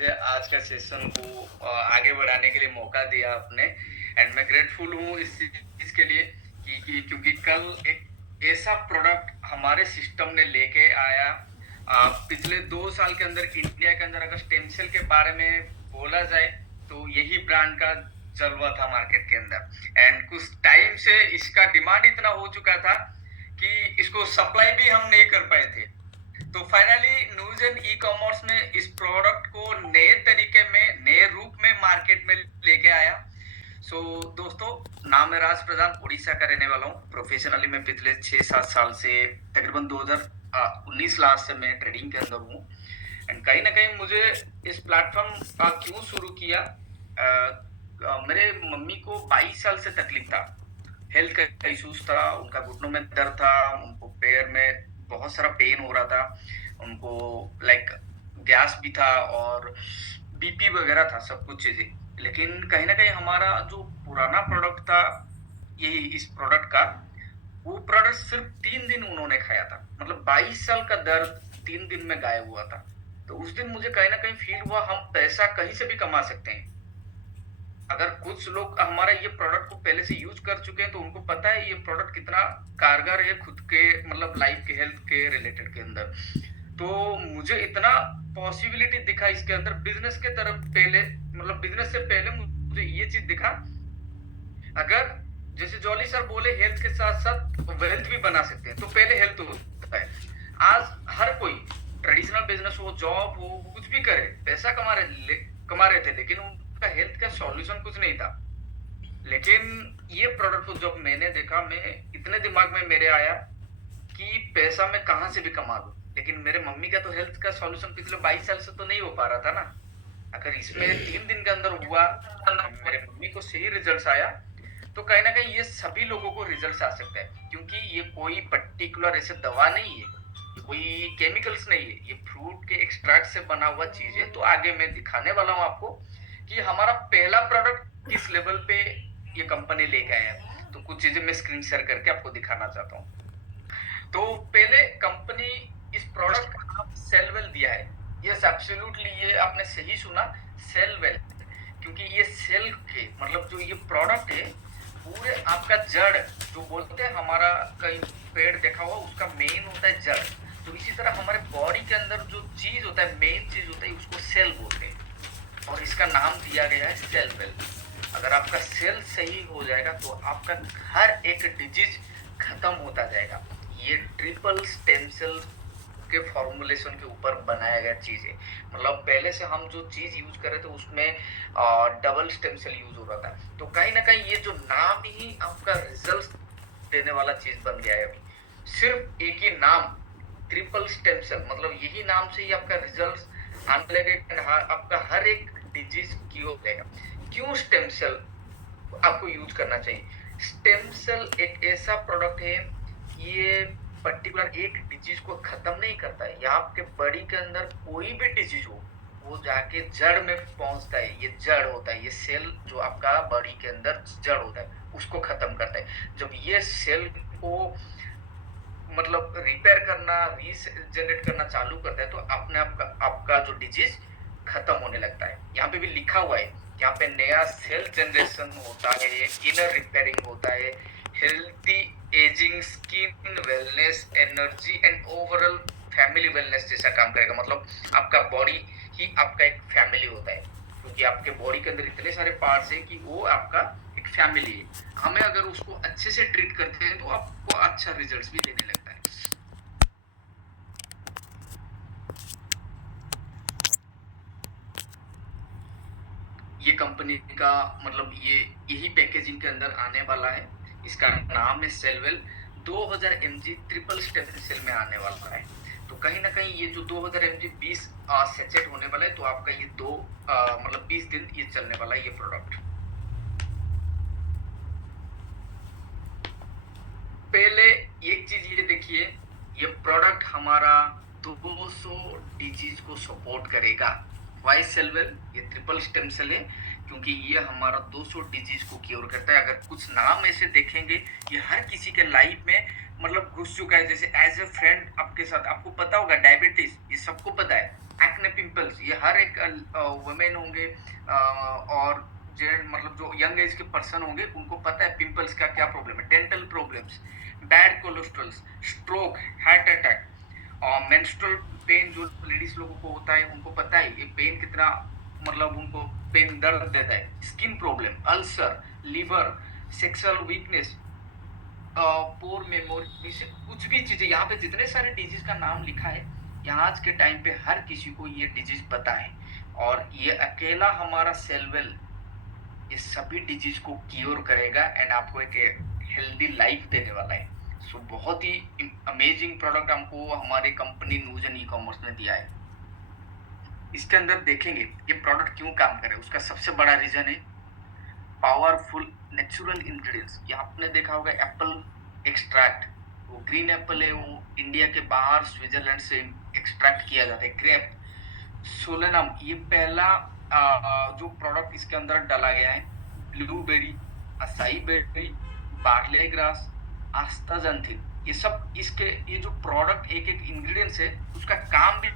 मुझे आज का सेशन को आगे बढ़ाने के लिए मौका दिया आपने। एंड मैं ग्रेटफुल हूँ इस चीज के लिए क्योंकि कल एक ऐसा प्रोडक्ट हमारे सिस्टम ने लेके आया। पिछले 2 साल के अंदर इंडिया के अंदर अगर स्टेम सेल के बारे में बोला जाए तो यही ब्रांड का जलवा था मार्केट के अंदर। एंड कुछ टाइम से इसका डिमांड इतना हो चुका था कि इसको सप्लाई भी हम नहीं कर पाए थे। तो finally news and e commerce ने इस प्रोडक्ट को नए तरीके में, नए रूप में मार्केट में लेके आया। दोस्तों, नाम है राज प्रधान, उड़ीसा का रहने वाला हूँ। प्रोफेशनली मैं पिछले 6-7 साल से, तकरीबन 2019 लास्ट से मैं ट्रेडिंग के अंदर हूँ। एंड कहीं ना कहीं मुझे इस प्लेटफॉर्म क्यों शुरू किया, मेरे मम्मी को 22 साल से तकलीफ था, हेल्थ का इश्यूज था, उनका घुटनों में दर्द था, उनको पैर में बहुत सारा पेन हो रहा था, उनको लाइक गैस भी था और बीपी वगैरह था, सब कुछ चीजें। लेकिन कहीं ना कहीं हमारा जो पुराना प्रोडक्ट था, यही इस प्रोडक्ट का, वो प्रोडक्ट सिर्फ 3 दिन उन्होंने खाया था। मतलब 22 साल का दर्द 3 दिन में गायब हुआ था। तो उस दिन मुझे कहीं ना कहीं फील हुआ हम पैसा कहीं से भी कमा सकते हैं। अगर कुछ लोग हमारा ये प्रोडक्ट को पहले से यूज कर चुके हैं तो उनको पता है ये प्रोडक्ट कितना कारगर है खुद के, मतलब लाइफ के, हेल्थ के रिलेटेड के अंदर। तो मुझे इतना पॉसिबिलिटी दिखा इसके अंदर बिजनेस के तरफ। पहले मतलब बिजनेस से पहले मुझे ये चीज दिखा, अगर जैसे जॉली सर बोले हेल्थ के साथ साथ वेल्थ भी बना सकते हैं, तो पहले हेल्थ होता है। आज हर कोई ट्रेडिशनल बिजनेस हो, जॉब हो, कुछ भी करे, पैसा कमा रहे थे, लेकिन उनका हेल्थ का सॉल्यूशन कुछ नहीं था। लेकिन ये प्रोडक्ट को जब मैंने देखा, मैं इतने दिमाग में मेरे आया कि पैसा मैं कहां से भी कमा लूं, लेकिन मेरे मम्मी का तो हेल्थ का सॉल्यूशन पिछले 22 साल से तो नहीं हो पा रहा था ना। अगर इसमें 3 दिन के अंदर हुआ, मेरे मम्मी को सही रिजल्ट आया, तो कहीं ना कहीं ये सभी लोगों को रिजल्ट आ सकता है। क्योंकि ये कोई पर्टिकुलर ऐसे दवा नहीं है, कोई केमिकल्स नहीं है, ये फ्रूट के एक्सट्रैक्ट से बना हुआ चीज है। तो आगे मैं दिखाने वाला हूँ आपको कि हमारा पहला प्रोडक्ट किस लेवल पे ये कंपनी लेके आया है। तो कुछ चीजें मैं स्क्रीन शेयर करके आपको दिखाना चाहता हूँ। तो पहले कंपनी इस प्रोडक्ट का नाम सेलवेल दिया है। यस, एब्सोल्युटली, ये आपने सही सुना, सेलवेल। क्योंकि ये सेल के मतलब जो ये प्रोडक्ट है, पूरे आपका जड़, जो बोलते हैं हमारा कहीं पेड़ देखा हुआ, उसका मेन होता है जड़। तो इसी तरह हमारे बॉडी के अंदर जो चीज होता है, मेन चीज होता है, उसको सेल बोलते हैं और इसका नाम दिया गया है सेलवेल। अगर आपका सेल सही हो जाएगा तो आपका हर एक डिजीज खत्म होता जाएगा। ये ट्रिपल स्टेम सेल के फॉर्मुलेशन के ऊपर बनाया गया चीज है। मतलब पहले से हम जो चीज यूज कर रहे थे उसमें डबल स्टेम सेल यूज हो रहा था। तो कहीं ना कहीं ये जो नाम ही आपका रिजल्ट देने वाला चीज बन गया है। अभी सिर्फ एक ही नाम, ट्रिपल स्टेम सेल, मतलब यही नाम से ही आपका रिजल्ट आने लगे, आपका हर एक डिजीज क्योर हो जाएगा। क्यों स्टेम सेल आपको यूज करना चाहिए? स्टेम सेल एक ऐसा प्रोडक्ट है, ये पर्टिकुलर एक डिजीज को खत्म नहीं करता है। या आपके बॉडी के अंदर कोई भी डिजीज हो, वो जाके जड़ में पहुंचता है। ये जड़ होता है, ये सेल जो आपका बॉडी के अंदर जड़ होता है, उसको खत्म करता है। जब ये सेल को मतलब रिपेयर करना, रीजनरेट करना चालू करता है, तो अपने आपका जो डिजीज खत्म होने लगता है। यहाँ पे भी लिखा हुआ है, यहाँ पे नया सेल जनरेशन होता है, इनर रिपेयरिंग होता है, healthy ageing, skin wellness, energy and overall family wellness जैसा काम करेगा। मतलब आपका बॉडी ही आपका एक फैमिली होता है, क्योंकि आपके बॉडी के अंदर इतने सारे पार्ट्स है कि वो आपका एक फैमिली है। हमें अगर उसको अच्छे से ट्रीट करते हैं तो आपको अच्छा रिजल्ट्स भी देने लगता है। ये कंपनी का मतलब यही पैकेजिंग के अंदर आने वाला है। इसका नाम है सेलवेल। 2000 mg ट्रिपल स्टेम सेल में आने वाला है। तो कहीं ना कहीं ये जो 2000 mg 20 सेचेट होने वाला है, तो आपका ये मतलब 20 दिन ये चलने वाला है ये प्रोडक्ट। पहले एक चीज ये देखिए, ये प्रोडक्ट हमारा 200 डिजीज को सपोर्ट करेगा। वाई सेलवेल, ये ट्रिपल स्टेम सेल है क्योंकि ये हमारा 200 डिजीज को क्योर करता है। अगर कुछ नाम ऐसे देखेंगे, ये हर किसी के लाइफ में मतलब घुस चुका है। जैसे एज ए फ्रेंड आपके साथ, आपको पता होगा डायबिटीज, ये सबको पता है। एक्ने पिंपल्स, ये हर एक वुमेन होंगे और मतलब जो यंग एज के पर्सन होंगे उनको पता है पिंपल्स का क्या प्रॉब्लम है। Dental problems, bad cholesterol, stroke, heart attack और मेंस्ट्रुअल पेन जो लेडीज लोगों को होता है उनको पता है ये पेन कितना, मतलब उनको पेन दर्द देता है। Skin problem, ulcer, liver, sexual weakness, poor memory से कुछ भी चीजें, यहाँ पे जितने सारे डिजीज का नाम लिखा है यहाँ आज के टाइम पे हर किसी को ये डिजीज पता है और ये अकेला हमारा सेलवेल ये सभी डिजीज को क्योर करेगा एंड आपको एक हेल्दी लाइफ देने वाला है। सो बहुत ही अमेजिंग प्रोडक्ट हमको हमारी कंपनी नूजन ई कॉमर्स ने दिया है। इसके अंदर देखेंगे ये प्रोडक्ट क्यों काम करे, उसका सबसे बड़ा रीजन है पावरफुल नेचुरल इंग्रेडिएंट्स। ये आपने देखा होगा एप्पल एक्सट्रैक्ट, वो ग्रीन एप्पल है, वो इंडिया के बाहर स्विट्जरलैंड से एक्सट्रैक्ट किया जाता है। ग्रेप, सोलेनम, ये पहला जो प्रोडक्ट इसके अंदर डाला गया है। Blueberry, acai berry, barley grass, astaxanthin, ये सब इसके ये जो प्रोडक्ट एक एक इंग्रेडिएंट्स है उसका काम भी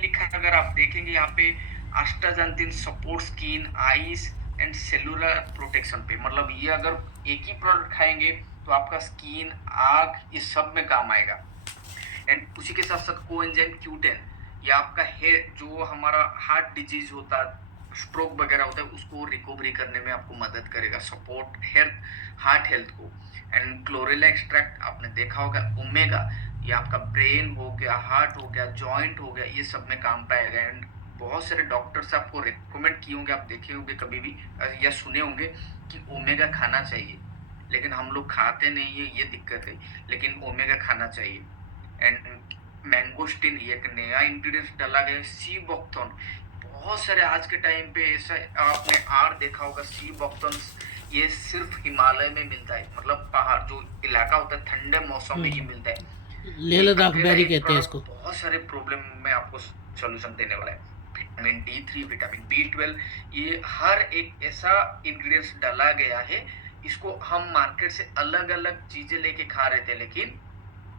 लिखा है। अगर आप देखेंगे यहाँ पे astaxanthin support skin, eyes and cellular protection पे, मतलब ये अगर एक ही प्रोडक्ट खाएंगे तो आपका स्किन, आँख, ये सब में काम आएगा। एंड उसी के साथ साथ कोएंजाइम Q10, ये आपका हेयर जो हमारा हार्ट डिजीज होता है, स्ट्रोक वगैरह होता है उसको रिकवरी करने में आपको मदद करेगा, सपोर्ट हार्ट हेल्थ को। एंड क्लोरेला एक्सट्रैक्ट आपने देखा होगा, ओमेगा, ये आपका ब्रेन हो गया, हार्ट हो गया, जॉइंट हो गया, ये सब में काम पाएगा। एंड बहुत सारे डॉक्टर्स आपको रिकमेंड किए होंगे, आप देखे होंगे कभी भी या सुने होंगे कि ओमेगा खाना चाहिए, लेकिन हम लोग खाते नहीं है, ये दिक्कत है, लेकिन ओमेगा खाना चाहिए। एंड मैंगोस्टिन, ये एक नया इंग्रेडिएंट्स डाला गया है। सी बॉक्थोन, बहुत सारे आज के टाइम पे ऐसा आपने आर देखा होगा, सी बॉक्थोन ये सिर्फ हिमालय में मिलता है, मतलब पहाड़ जो इलाका होता है ठंडे मौसम में ही मिलता है। लेह लद्दाख बेरी कहते हैं इसको। बहुत सारे प्रॉब्लम में आपको सॉल्यूशन देने वाला है। विटामिन D3, विटामिन B12, ये हर एक ऐसा इंग्रेडिएंट्स डाला गया है, इसको हम मार्केट से अलग अलग चीजें लेके खा रहे थे, लेकिन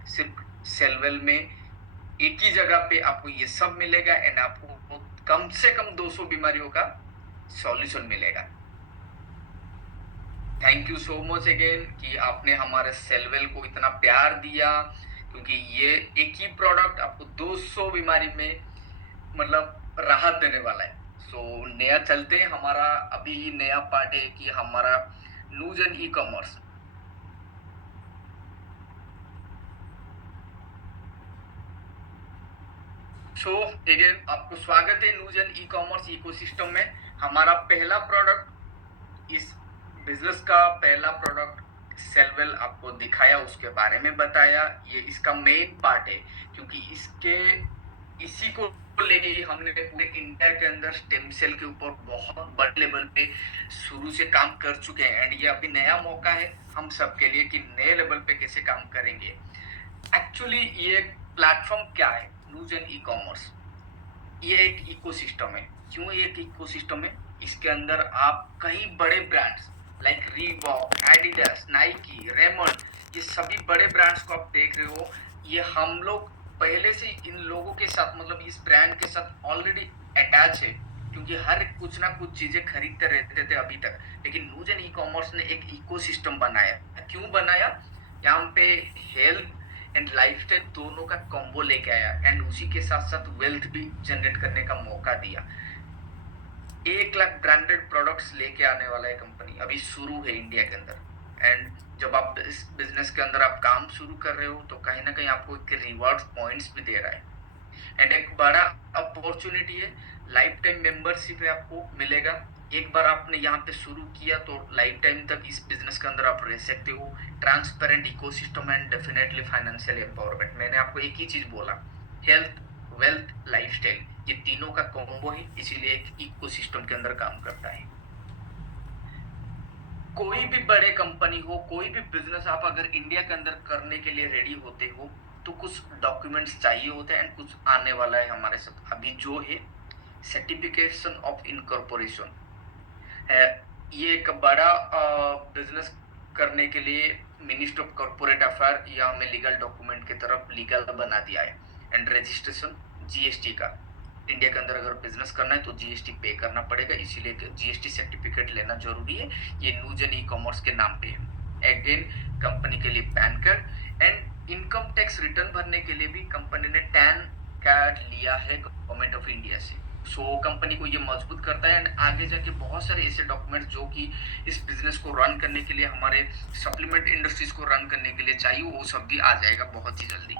सिर्फ सेलवेल में एक ही जगह पे आपको ये सब मिलेगा एंड आपको कम से कम 200 बीमारियों का सॉल्यूशन मिलेगा। Thank you so much again कि आपने हमारे सेलवेल को इतना प्यार दिया, क्योंकि ये एक ही प्रोडक्ट आपको 200 बीमारी में मतलब राहत देने वाला है। सो नया चलते हैं, हमारा अभी नया पार्ट है कि हमारा नूजन ई कॉमर्स। सो अगेन आपको स्वागत है नूजन ई कॉमर्स इकोसिस्टम में। हमारा पहला प्रोडक्ट, इस बिजनेस का पहला प्रोडक्ट सेलवेल आपको दिखाया, उसके बारे में बताया, ये इसका मेन पार्ट है, क्योंकि इसी को लेके हमने पूरे इंडिया के अंदर स्टेम सेल के ऊपर बहुत बड़े लेवल पे शुरू से काम कर चुके हैं। एंड ये अभी नया मौका है हम सबके लिए कि नए लेवल पे कैसे काम करेंगे। एक्चुअली ये प्लेटफॉर्म क्या है, नूजन ई कॉमर्स, ये एक इकोसिस्टम है। क्यों ये एक इकोसिस्टम है? इसके अंदर आप कई बड़े brands like Reebok, Adidas, Nike, Raymond, ये सभी बड़े ब्रांड्स को आप देख रहे हो। ये हम लोग पहले से इन लोगों के साथ, मतलब इस ब्रांड के साथ ऑलरेडी अटैच है, क्योंकि हर कुछ ना कुछ चीजें खरीदते रहते थे अभी तक। लेकिन नूजन ई कॉमर्स ने एक इकोसिस्टम बनाया। क्यों बनाया? यहाँ पे हेल्थ एंड लाइफस्टाइल दोनों का कॉम्बो लेके आया एंड उसी के साथ साथ वेल्थ भी जनरेट करने का मौका दिया। 1 लाख ब्रांडेड प्रोडक्ट्स लेके आने वाला है कंपनी, अभी शुरू है इंडिया के अंदर। एंड जब आप इस बिजनेस के अंदर आप काम शुरू कर रहे हो तो कहीं ना कहीं आपको एक रिवॉर्ड पॉइंट्स भी दे रहा है एंड एक बड़ा अपॉर्चुनिटी है, लाइफ टाइम मेंबरशिप है आपको मिलेगा। एक बार आपने यहाँ पे शुरू किया तो लाइफ टाइम तक इस बिजनेस के अंदर आप रह सकते हो। Transparent ecosystem and definitely financial empowerment. मैंने आपको एक ही चीज बोला, हेल्थ, वेल्थ, लाइफस्टाइल, ये तीनों का कॉम्बो है, इसीलिए एक इकोसिस्टम के अंदर काम करता है। कोई भी बड़े कंपनी हो, कोई भी बिजनेस आप अगर इंडिया के अंदर करने के लिए रेडी होते हो तो कुछ डॉक्यूमेंट्स चाहिए होते हैं एंड कुछ आने वाला है हमारे साथ अभी, जो है सर्टिफिकेशन ऑफ इनकॉर्पोरेशन है। ये एक बड़ा बिजनेस करने के लिए मिनिस्ट्री ऑफ कॉर्पोरेट अफेयर या हमें लीगल डॉक्यूमेंट की तरफ लीगल बना दिया है एंड रजिस्ट्रेशन GST का। इंडिया के अंदर अगर बिजनेस करना है तो जीएसटी पे करना पड़ेगा, इसीलिए जीएसटी सर्टिफिकेट लेना जरूरी है। ये न्यूजन ई कॉमर्स के नाम पे है। अगेन कंपनी के लिए pan card and income tax return भरने के लिए भी कंपनी ने टैन कार्ड लिया है गवर्नमेंट ऑफ इंडिया से। सो कंपनी को ये मजबूत करता है एंड आगे जाके बहुत सारे ऐसे डॉक्यूमेंट्स जो कि इस बिजनेस को रन करने के लिए, हमारे सप्लीमेंट इंडस्ट्रीज को रन करने के लिए चाहिए, वो सब भी आ जाएगा बहुत ही जल्दी।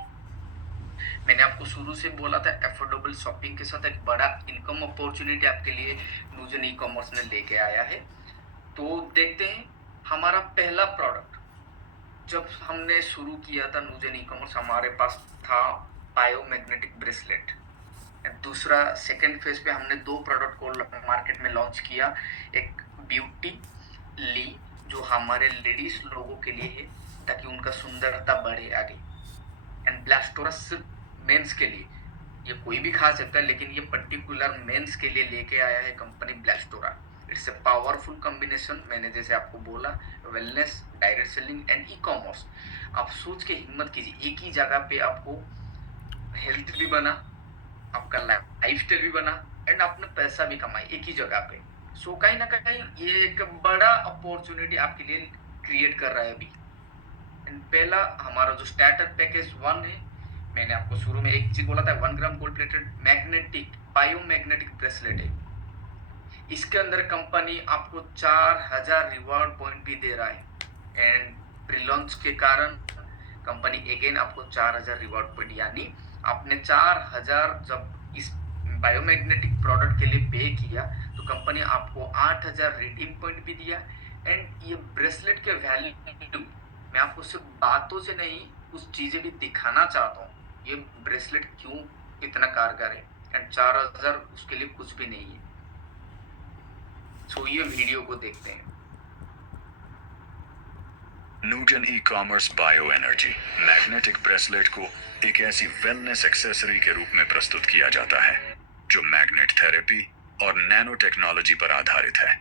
मैंने आपको शुरू से बोला था एफोर्डेबल शॉपिंग के साथ एक बड़ा इनकम अपॉर्चुनिटी आपके लिए न्यूजन ई कॉमर्स ने लेके आया है। तो देखते हैं हमारा पहला प्रोडक्ट। जब हमने शुरू किया था न्यूजन ई कॉमर्स, हमारे पास था बायोमैग्नेटिक ब्रेसलेट। दूसरा सेकेंड फेज पे हमने 2 प्रोडक्ट को मार्केट में लॉन्च किया। एक ब्यूटी ली जो हमारे लेडीज लोगों के लिए है ताकि उनका सुंदरता बढ़े आगे, एंड ब्लास्टोरा सिर्फ मेंस के लिए। ये कोई भी खा सकता है लेकिन ये पर्टिकुलर मेंस के लिए लेके आया है company Blastora. It's a powerful combination. मैंने जैसे आपको बोला, wellness, direct selling and E commerce. आप सोच के हिम्मत कीजिए, एक ही जगह पे आपको हेल्थ भी बना, आपका लाइफ स्टाइल भी बना एंड आपने पैसा भी कमाई एक ही जगह पे। सो कहीं ना कहीं ये एक बड़ा अपॉर्चुनिटी आपके लिए क्रिएट कर रहा है अभी। एंड पहला हमारा जो स्टार्टर पैकेज 1 है, मैंने आपको शुरू में एक चीज बोला था, 1 gram gold plated magnetic biomagnetic bracelet है। इसके अंदर कंपनी आपको 4000 रिवॉर्ड पॉइंट भी दे रहा है एंड प्री लॉन्च के कारण कंपनी अगेन आपको 4000 रिवॉर्ड पॉइंट, यानी आपने 4000 जब इस बायोमैग्नेटिक प्रोडक्ट के लिए पे किया तो कंपनी आपको 8000 रिडीम पॉइंट भी दिया। एंड ये ब्रेसलेट के वैल्यू मैं आपको सिर्फ बातों से नहीं, कुछ चीजें भी दिखाना चाहता हूँ। ये ब्रेसलेट क्यों इतना कारगर है एंड 4000 उसके लिए कुछ भी नहीं है। सो ये वीडियो को देखते हैं। Newton e commerce bio energy magnetic bracelet को एक ऐसी वेलनेस एक्सेसरी के रूप में प्रस्तुत किया जाता है जो मैग्नेट थेरेपी और नैनो टेक्नोलॉजी पर आधारित है।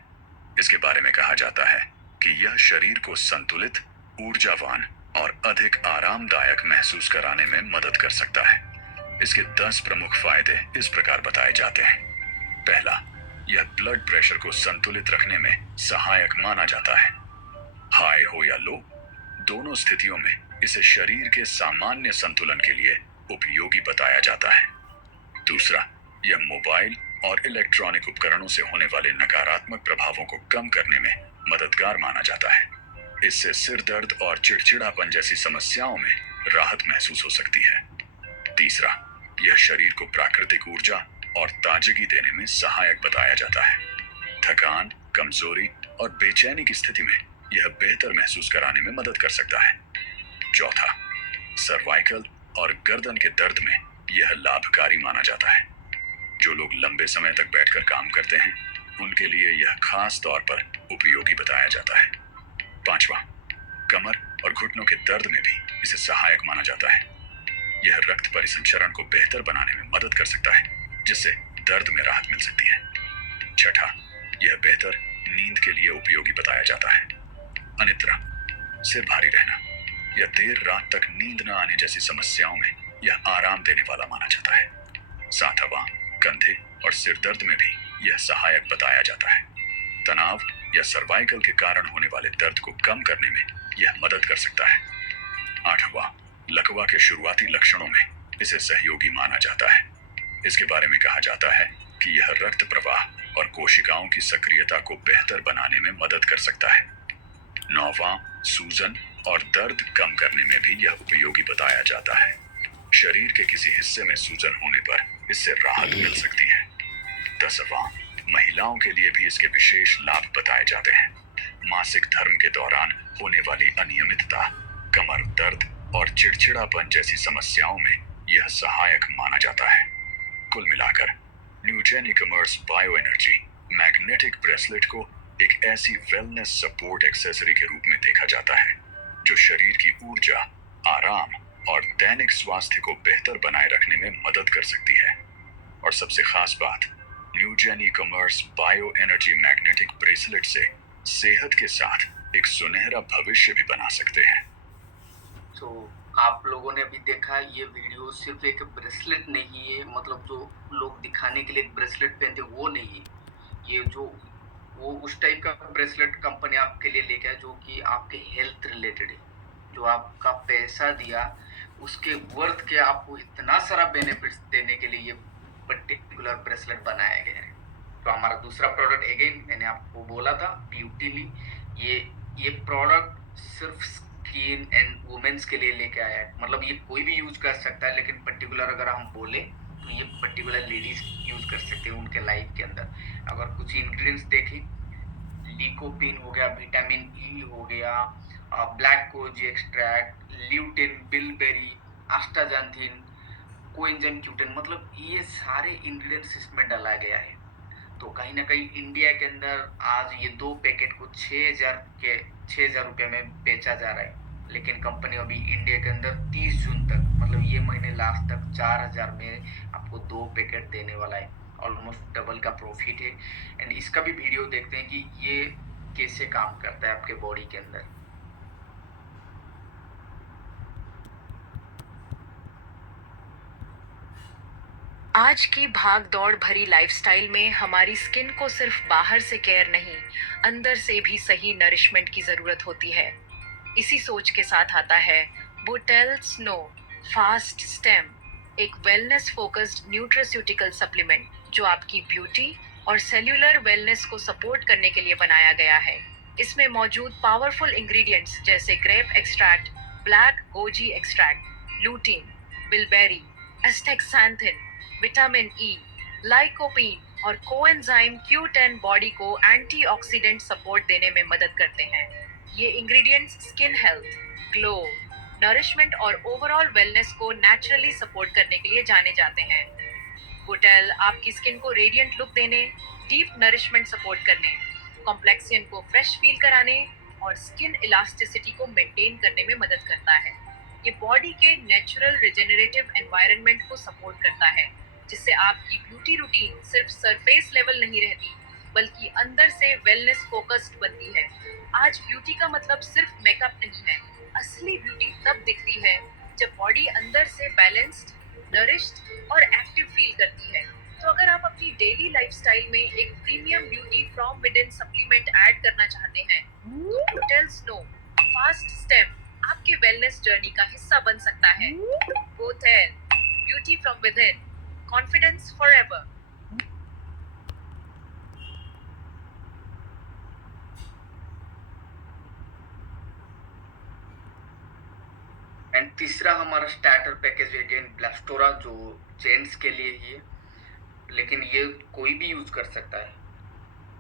इसके बारे में कहा जाता है कि यह शरीर को संतुलित, ऊर्जावान और अधिक आरामदायक महसूस कराने में मदद कर सकता है। इसके 10 प्रमुख फायदे इस प्रकार बताए जाते हैं। पहला, यह ब्लड प्रेशर को संतुलित रखने में सहायक माना जाता है। हाई हो या लो, दोनों स्थितियों में इसे शरीर के सामान्य संतुलन के लिए उपयोगी बताया जाता है। दूसरा, यह मोबाइल और इलेक्ट्रॉनिक उपकरणों से होने वाले नकारात्मक प्रभावों को कम करने में मददगार माना जाता है। इससे सिर दर्द और चिड़चिड़ापन जैसी समस्याओं में राहत महसूस हो सकती है। तीसरा, यह शरीर को प्राकृतिक ऊर्जा और ताजगी देने में सहायक बताया जाता है। थकान, कमजोरी और बेचैनी की स्थिति में यह बेहतर महसूस कराने में मदद कर सकता है। चौथा, सर्वाइकल और गर्दन के दर्द में यह लाभकारी माना जाता है। जो लोग लंबे समय तक बैठकर काम करते हैं, उनके लिए यह खास तौर पर उपयोगी बताया जाता है। पांचवा, कमर और घुटनों के दर्द में भी इसे सहायक माना जाता है। यह रक्त परिसंचरण को बेहतर बनाने में मदद कर सकता है, जिससे दर्द में राहत मिल सकती है। छठा, यह बेहतर नींद के लिए उपयोगी बताया जाता है। अनिद्रा, सिर भारी रहना या देर रात तक नींद न आने जैसी समस्याओं में यह आराम देने वाला माना जाता है। सातवां, कंधे और सिर दर्द में भी यह सहायक बताया जाता है। तनाव या सर्वाइकल के कारण होने वाले दर्द को कम करने में यह मदद कर सकता है। आठवां, लकवा के शुरुआती लक्षणों में इसे सहयोगी माना जाता है। इसके बारे में कहा जाता है कि यह रक्त प्रवाह और कोशिकाओं की सक्रियता को बेहतर बनाने में मदद कर सकता है। नौवां, सूजन और दर्द कम करने में भी यह उपयोगी बताया जाता है। शरीर के किसी हिस्से में सूजन होने पर इससे राहत मिल सकती है। 10वां, महिलाओं के लिए भी इसके विशेष लाभ बताए जाते हैं। मासिक धर्म के दौरान होने वाली अनियमितता, कमर दर्द और चिड़चिड़ापन जैसी समस्याओं में यह सहायक माना जाता है। कुल मिलाकर Newgen e-commerce bio energy magnetic bracelet को एक ऐसी वेलनेस सपोर्ट एक्सेसरी के रूप में देखा जाता है जो शरीर की ऊर्जा, आराम और दैनिक स्वास्थ्य को बेहतर बनाए रखने में मदद कर सकती है। और सबसे खास बात, Newgen e-commerce bio energy magnetic bracelet से सेहत के साथ एक सुनहरा भविष्य भी बना सकते हैं। तो आप लोगों ने अभी देखा ये वीडियो सिर्फ एक ब्रेसलेट नहीं है, मतलब जो लोग दिखाने के लिए एक ब्रेसलेट पहनते वो नहीं है। ये जो वो उस टाइप का ब्रेसलेट कंपनी आपके लिए लेके आए जो कि आपके हेल्थ रिलेटेड है। जो आपका पैसा दिया उसके वर्थ के आपको इतना सारा बेनिफिट्स देने के लिए ये पर्टिकुलर ब्रेसलेट बनाया गया है। तो हमारा दूसरा प्रोडक्ट अगेन मैंने आपको बोला था ब्यूटीली, ये प्रोडक्ट सिर्फ स्किन एंड वुमेन्स के लिए लेके आया है। मतलब ये कोई भी यूज कर सकता है, लेकिन पर्टिकुलर अगर हम बोले तो ये पर्टिकुलर लेडीज यूज कर सकते हैं उनके लाइफ के अंदर। अगर कुछ इंग्रेडिएंट्स देखें, लिकोपिन हो गया, विटामिन ई हो गया, black goji extract, lutein, bilberry, astaxanthin, coenzyme Q ten, मतलब ये सारे इंग्रेडिएंट्स इसमें डाला गया है। तो कहीं ना कहीं इंडिया के अंदर आज ये 2 पैकेट को 6,000 रुपये में बेचा जा रहा है, लेकिन कंपनी अभी इंडिया के अंदर 30 जून तक, मतलब ये महीने लास्ट तक 4,000 में आपको 2 पैकेट देने वाला है। ऑलमोस्ट डबल का प्रॉफिट है। एंड इसका भी वीडियो देखते हैं कि ये कैसे काम करता है आपके बॉडी के अंदर। आज की भाग दौड़ भरी लाइफस्टाइल में हमारी स्किन को सिर्फ बाहर से केयर नहीं, अंदर से भी सही नरिशमेंट की जरूरत होती है। इसी सोच के साथ आता है बुटेल स्नो फास्ट स्टेम, एक वेलनेस फोकस्ड न्यूट्रास्यूटिकल सप्लीमेंट जो आपकी ब्यूटी और सेल्यूलर वेलनेस को सपोर्ट करने के लिए बनाया गया है। इसमें मौजूद पावरफुल इंग्रेडिएंट्स जैसे grape extract, black goji extract, lutein, bilberry, astaxanthin, vitamin E, lycopene और कोएंजाइम Q10 बॉडी को एंटीऑक्सीडेंट सपोर्ट देने में मदद करते हैं। ये ingredients skin health, glow, nourishment और ओवरऑल वेलनेस को नेचुरली सपोर्ट करने के लिए जाने जाते हैं। बुटेल आपकी स्किन को रेडिएंट लुक देने, डीप नरिशमेंट सपोर्ट करने, कॉम्प्लेक्सियन को फ्रेश फील कराने और स्किन इलास्टिसिटी को मेंटेन करने में मदद करता है। ये बॉडी के नेचुरल रिजेनरेटिव एनवायरनमेंट को सपोर्ट करता है, जिससे आपकी ब्यूटी रूटीन सिर्फ सरफेस लेवल नहीं रहती, बल्कि अंदर से वेलनेस फोकस्ड बनती है। आज ब्यूटी का मतलब सिर्फ मेकअप नहीं है। असली ब्यूटी तब दिखती है जब बॉडी अंदर से बैलेंस्ड, नरिश्ड और एक्टिव फील करती है। तो अगर आप अपनी डेली लाइफस्टाइल में एक premium beauty from within supplement add करना चाहते हैं, तो बुटेल स्नो फास्ट स्टेम आपके वेलनेस जर्नी का हिस्सा बन सकता है। Butail, beauty from within, confidence forever. And तीसरा हमारा स्टार्टर पैकेज अगेन ब्लास्टोरा, जो जेंट्स के लिए ही है, लेकिन ये कोई भी यूज कर सकता है,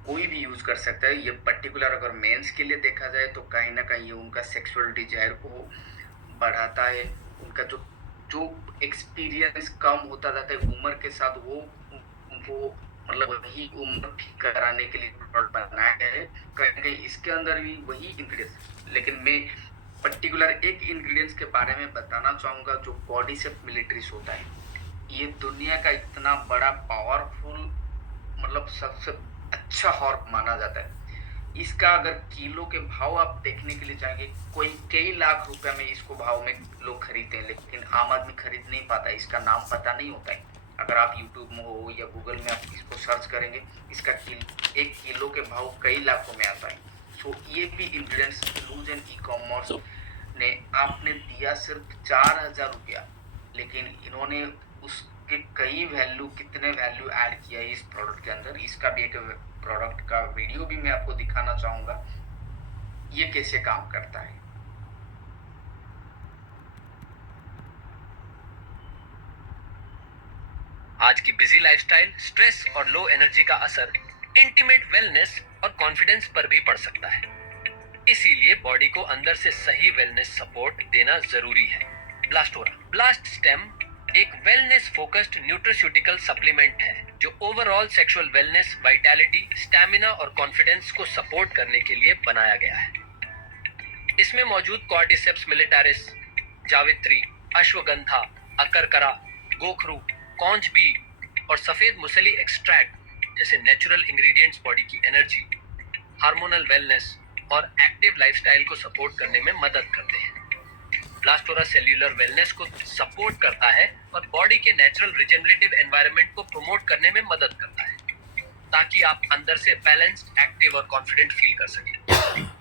कोई भी यूज कर सकता है। ये पर्टिकुलर अगर मेंस के लिए देखा जाए तो कहीं ना कहीं ये उनका सेक्सुअल डिजायर को बढ़ाता है। उनका जो एक्सपीरियंस कम होता जाता है उम्र के साथ, वो मतलब वही उम्र ठीक कराने के लिए प्रोडक्ट बनाया गया है। कहीं कहीं इसके अंदर भी वही इंग्रेडिएंट्स, लेकिन मैं पर्टिकुलर एक इंग्रेडिएंट्स के बारे में बताना चाहूँगा जो बॉडी से मिलिट्रीज होता है। ये दुनिया का इतना बड़ा पावरफुल, मतलब सबसे अच्छा हॉर्प माना जाता है। इसका अगर किलो के भाव आप देखने के लिए चाहेंगे, कोई कई लाख रुपए में इसको भाव में लोग खरीदते हैं, लेकिन आम आदमी खरीद नहीं पाता, इसका नाम पता नहीं होता है। अगर आप यूट्यूब में हो या गूगल में आप इसको सर्च करेंगे, इसका 1 किलो के भाव कई लाखों में आता है। सो ये भी ingredients loose and e commerce ने आपने दिया सिर्फ 4,000 रुपया, लेकिन इन्होंने उसके कितने वैल्यू ऐड किया है इस प्रोडक्ट के अंदर। इसका भी एक प्रोडक्ट का वीडियो भी मैं आपको दिखाना चाहूंगा, ये कैसे काम करता है। आज की बिजी लाइफस्टाइल, स्ट्रेस और लो एनर्जी का असर इंटीमेट वेलनेस और कॉन्फिडेंस पर भी पड़ सकता है। इसीलिए बॉडी को अंदर से सही वेलनेस सपोर्ट देना जरूरी है। ब्लास्टोरा ब्लास्ट स्टेम एक वेलनेस फोकस्ड न्यूट्रास्यूटिकल सप्लीमेंट है जो overall sexual wellness, vitality, stamina और कॉन्फिडेंस को सपोर्ट करने के लिए बनाया गया है। इसमें मौजूद कॉर्डिसेप्स मिलिटारिस, जावित्री, अश्वगंधा, अकरकरा, गोखरू, कॉन्च बी और सफेद मुसली एक्सट्रैक्ट जैसे नेचुरल इंग्रेडिएंट्स बॉडी की एनर्जी, हार्मोनल वेलनेस और एक्टिव लाइफस्टाइल को सपोर्ट करने में मदद करते हैं। ब्लास्टोरा सेल्यूलर वेलनेस को सपोर्ट करता है और बॉडी के नेचुरल रिजेनरेटिव एनवायरनमेंट को प्रमोट करने में मदद करता है, ताकि आप अंदर से बैलेंस्ड, एक्टिव और कॉन्फिडेंट फील कर सकें।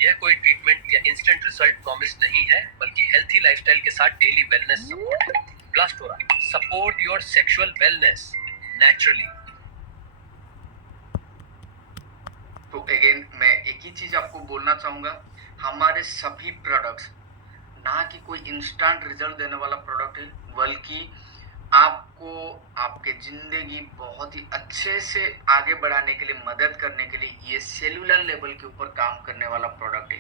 यह कोई ट्रीटमेंट या इंस्टेंट रिजल्ट प्रॉमिस नहीं है, बल्कि हेल्थी लाइफस्टाइल के साथ डेली वेलनेस सपोर्ट है। Blastora support your sexual wellness naturally. तो अगेन मैं एक ही चीज आपको बोलना चाहूंगा, हमारे सभी प्रोडक्ट्स ना कि कोई इंस्टेंट रिजल्ट देने वाला प्रोडक्ट है, बल्कि आपको आपके जिंदगी बहुत ही अच्छे से आगे बढ़ाने के लिए, मदद करने के लिए ये सेलुलर लेवल के ऊपर काम करने वाला प्रोडक्ट है,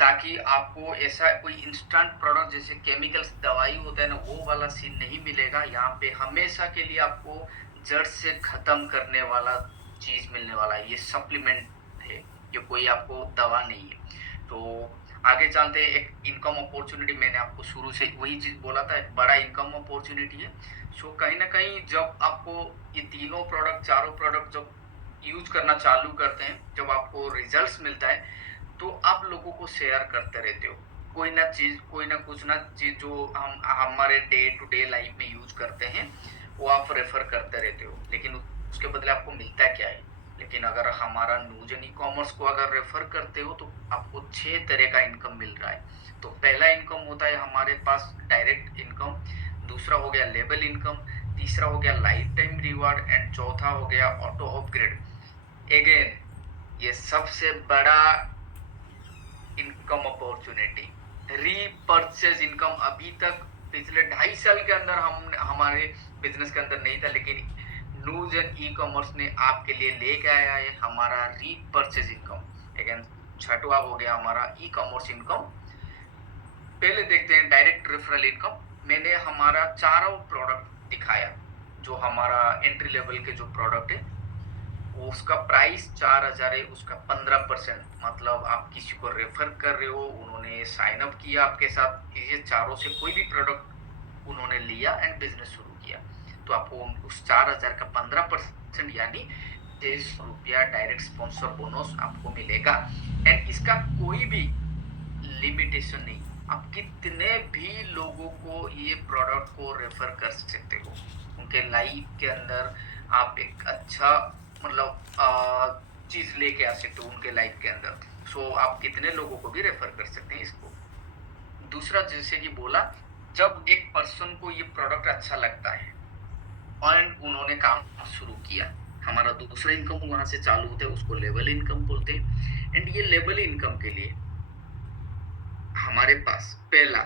ताकि आपको ऐसा कोई इंस्टेंट प्रोडक्ट जैसे केमिकल्स दवाई होता है ना, वो वाला सीन नहीं मिलेगा। यहाँ पे हमेशा के लिए आपको जड़ से खत्म करने वाला चीज मिलने वाला है। ये सप्लीमेंट है, ये कोई आपको दवा नहीं है। तो आगे चलते हैं, एक इनकम अपॉर्चुनिटी, मैंने आपको शुरू से वही चीज बोला था, एक बड़ा इनकम अपॉर्चुनिटी है। सो कहीं ना कहीं जब आपको ये तीनों प्रोडक्ट, चारों प्रोडक्ट जब यूज करना चालू करते हैं, जब आपको रिजल्ट्स मिलता है, तो आप लोगों को शेयर करते रहते हो कोई ना कुछ ना चीज जो हम हमारे डे टू डे लाइफ में यूज करते हैं, वो आप रेफर करते रहते हो, लेकिन उसके बदले आपको मिलता क्या है। लेकिन अगर हमारा नूजन ई कॉमर्स को अगर रेफर करते हो, तो आपको 6 तरह का इनकम मिल रहा है। तो पहला इनकम होता है हमारे पास डायरेक्ट इनकम, दूसरा हो गया लेबल इनकम, तीसरा हो गया लाइफ टाइम रिवार्ड, एंड चौथा हो गया ऑटो अपग्रेड। अगेन ये सबसे बड़ा इनकम अपॉर्चुनिटी, रीपर्चेज इनकम, अभी तक पिछले 2.5 साल के अंदर हम हमारे बिजनेस के अंदर नहीं था, लेकिन नूजन ई कॉमर्स ने आपके लिए लेके आया है हमारा रीपर्चेज इनकम। अगेन छठवा हो गया हमारा ई कॉमर्स इनकम। पहले देखते हैं डायरेक्ट रेफरल इनकम। मैंने हमारा चारों प्रोडक्ट दिखाया, जो हमारा एंट्री लेवल के जो प्रोडक्ट है, उसका प्राइस 4000 है, उसका 15%, मतलब आप किसी को रेफर कर रहे हो, उन्होंने साइन अप किया आपके साथ, ये चारों से कोई भी प्रोडक्ट उन्होंने लिया एंड बिजनेस शुरू किया, तो आपको उस 4000 का 15% यानी 600 रुपया डायरेक्ट स्पॉन्सर बोनस आपको मिलेगा। एंड इसका कोई भी लिमिटेशन नहीं, आप कितने भी लोगों को ये प्रोडक्ट को रेफर कर सकते हो, उनके लाइफ के अंदर आप एक अच्छा मतलब चीज लेके आ सकते हो उनके लाइफ के अंदर। सो आप कितने लोगों को भी रेफर कर सकते हैं इसको। दूसरा, जैसे कि बोला, जब एक पर्सन को ये प्रोडक्ट अच्छा लगता है और उन्होंने काम शुरू किया, हमारा दूसरा इनकम वहां से चालू होता है, उसको लेवल इनकम बोलते हैं। एंड ये लेवल इनकम के लिए हमारे पास पहला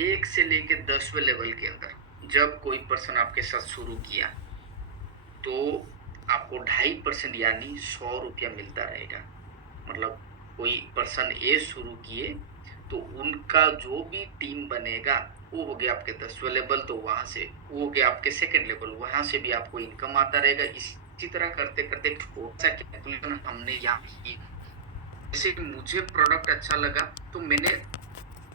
1 से लेके 10वें लेवल के अंदर जब कोई पर्सन आपके साथ शुरू किया, तो आपको 2.5% यानी 100 रुपया मिलता रहेगा। मतलब कोई पर्सन ए शुरू किए, तो उनका जो भी टीम बनेगा वो हो गया आपके 10वें लेवल, तो वहां से वो हो गया आपके सेकंड लेवल, वहां से भी आपको इनकम आता रहेगा। इसी तरह करते करते छोटा सा कैलकुलेशन हमने यहाँ की। जैसे मुझे प्रोडक्ट अच्छा लगा, तो मैंने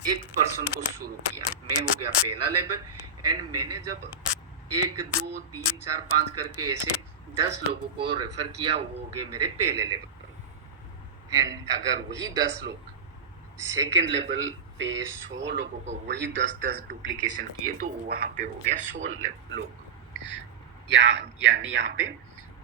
एक पर्सन को शुरू किया, मैं हो गया पहला लेवल, एंड मैंने जब 1 2 3 4 5 करके ऐसे 10 लोगों को रेफर किया, वो हो गए मेरे पहले लेवल पर। एंड अगर वही 10 लोग सेकेंड लेवल पे 100 लोगों को वही 10 डुप्लीकेशन किए, तो वहां पे हो गया 100 लोग। यानी यहाँ पे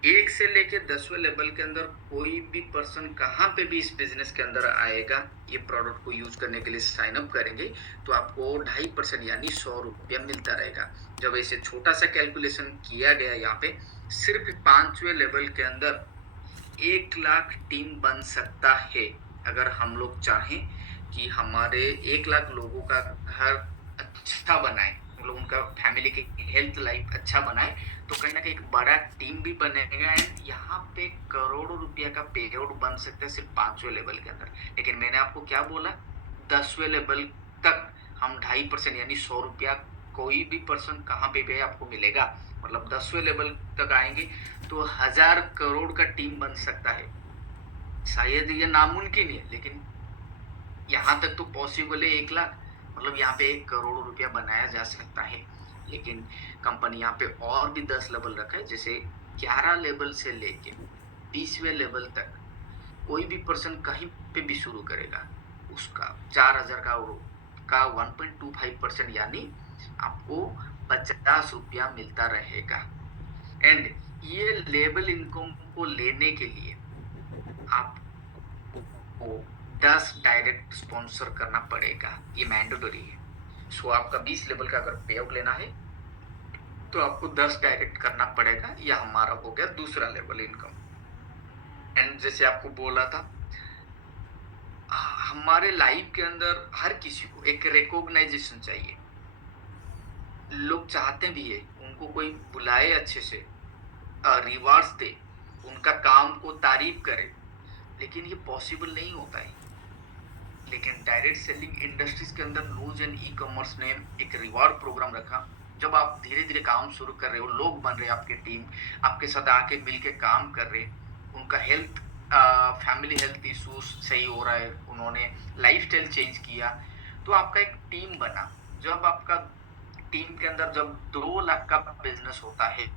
1 से लेके 10वें लेवल के अंदर कोई भी पर्सन कहाँ पे भी इस बिजनेस के अंदर आएगा, ये प्रोडक्ट को यूज करने के लिए साइन अप करेंगे, तो आपको 2.5% यानी 100 रुपया मिलता रहेगा। जब ऐसे छोटा सा कैलकुलेशन किया गया, यहाँ पे सिर्फ 5वें लेवल के अंदर 1 लाख टीम बन सकता है। अगर हम लोग चाहें कि हमारे 1 लाख लोगों का घर अच्छा बनाए, मतलब उनका फैमिली की हेल्थ लाइफ अच्छा बनाए, तो कहीं ना कहीं एक बड़ा टीम भी बनेगा। एंड यहाँ पे करोड़ों रुपया का पे आउट बन सकता है सिर्फ 5वें लेवल के अंदर। लेकिन मैंने आपको क्या बोला, 10वें लेवल तक हम 2.5% यानी 100 रुपया कोई भी पर्सन कहाँ पे भी आपको मिलेगा। मतलब 10वें लेवल तक आएंगे तो 1000 करोड़ का टीम बन सकता है। शायद ये नामुमकिन है, लेकिन यहाँ तक तो पॉसिबल है। 1 लाख मतलब यहाँ पे 1 करोड़ रुपया बनाया जा सकता है। लेकिन कंपनी यहाँ पे और भी 10 लेवल रखा है, जैसे 11 लेवल से लेके 20वें लेवल तक कोई भी पर्सन कहीं पे भी शुरू करेगा, उसका 4000 का का 1.25% यानी आपको 50 रुपया मिलता रहेगा। एंड ये लेवल इनकम को लेने के लिए आपको 10 डायरेक्ट स्पॉन्सर करना पड़ेगा, ये मैंडेटरी है। सो आपका 20 लेवल का अगर पे आउट लेना है तो आपको 10 डायरेक्ट करना पड़ेगा। यह हमारा हो गया दूसरा लेवल इनकम। एंड जैसे आपको बोला था, हमारे लाइफ के अंदर हर किसी को एक रिकॉग्नाइजेशन चाहिए। लोग चाहते भी है उनको कोई बुलाए, अच्छे से रिवार्ड्स दे, उनका काम को तारीफ करे, लेकिन ये पॉसिबल नहीं होता है। लेकिन डायरेक्ट सेलिंग इंडस्ट्रीज के अंदर नूज एंड ई कॉमर्स ने एक रिवार्ड प्रोग्राम रखा। जब आप धीरे धीरे काम शुरू कर रहे हो, लोग बन रहे, आपकी टीम आपके साथ आके मिल के काम कर रहे, उनका हेल्थ फैमिली हेल्थ इश्यूज सही हो रहा है, उन्होंने लाइफस्टाइल चेंज किया, तो आपका एक टीम बना। जब आपका टीम के अंदर जब 2 लाख का बिजनेस होता है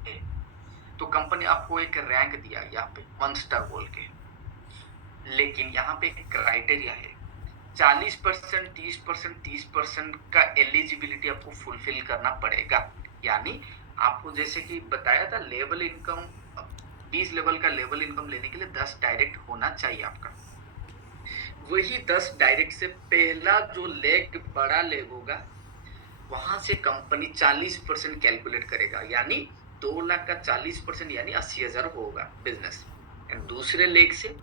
तो कंपनी आपको एक रैंक दिया यहाँ पे 1 स्टार बोल के। लेकिन यहाँ पे एक क्राइटेरिया है, 40%, 30%, 30% का एलिजिबिलिटी आपको फुलफिल करना पड़ेगा। यानी आपको जैसे कि बताया था, लेवल इनकम 20 लेवल का लेवल इनकम लेने के लिए 10 डायरेक्ट होना चाहिए आपका। वही 10 डायरेक्ट से पहला जो लेग, बड़ा लेग होगा, वहां से कंपनी 40% कैलकुलेट करेगा। यानी 2 लाख का 40% यानी 80,000 होगा बिजनेस। एंड दूसरे लेग से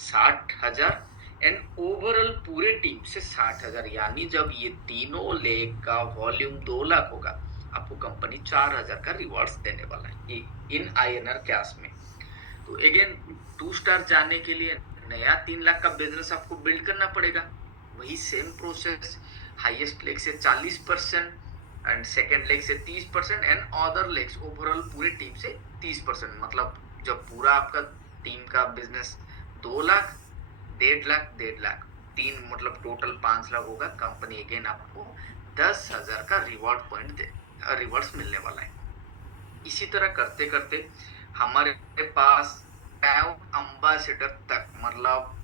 60,000 एंड ओवरऑल पूरे टीम से 60,000। यानी जब ये तीनों लेग का वॉल्यूम 2 लाख होगा, आपको कंपनी 4,000 का रिवॉर्ड्स देने वाला है इन INR कैश में। तो अगेन 2 स्टार जाने के लिए नया 3 लाख का बिजनेस आपको बिल्ड करना पड़ेगा। वही सेम प्रोसेस, हाईएस्ट लेग से 40% एंड सेकेंड लेग से 30% एंड अदर लेग्स ओवरऑल पूरे टीम से 30%। मतलब जब पूरा आपका टीम का बिजनेस 2 लाख, 1.5 लाख, 1.5 लाख, 3 मतलब टोटल 5 लाख होगा, कंपनी अगेन आपको 10,000 का रिवॉर्ड पॉइंट रिवॉर्ड्स मिलने वाला है। इसी तरह करते करते हमारे पास एम्बेसडर तक मतलब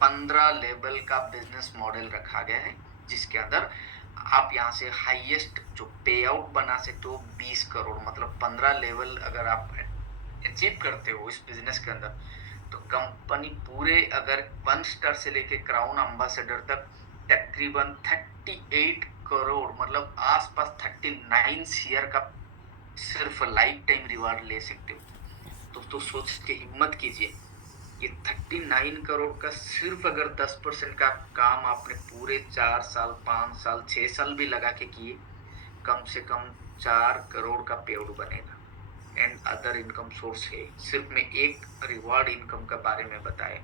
15 लेवल का बिजनेस मॉडल रखा गया है, जिसके अंदर आप यहाँ से हाईएस्ट जो पे आउट बना सकते हो 20 करोड़। मतलब 15 लेवल अगर आप अचीव करते हो इस बिजनेस के अंदर, तो कंपनी पूरे अगर 1 स्टार से लेके क्राउन एम्बेसडर तक तकरीबन 38 करोड़ मतलब आसपास 39 शेयर का सिर्फ लाइफ टाइम रिवार्ड ले सकते हो। तो सोच के हिम्मत कीजिए, ये 39 करोड़ का सिर्फ अगर 10% का काम आपने पूरे 4 साल, 5 साल, 6 साल भी लगा के किए, कम से कम 4 करोड़ का पे आउट बनेगा। एंड अदर इनकम सोर्स है, सिर्फ मैं एक रिवार्ड इनकम के बारे में बताया।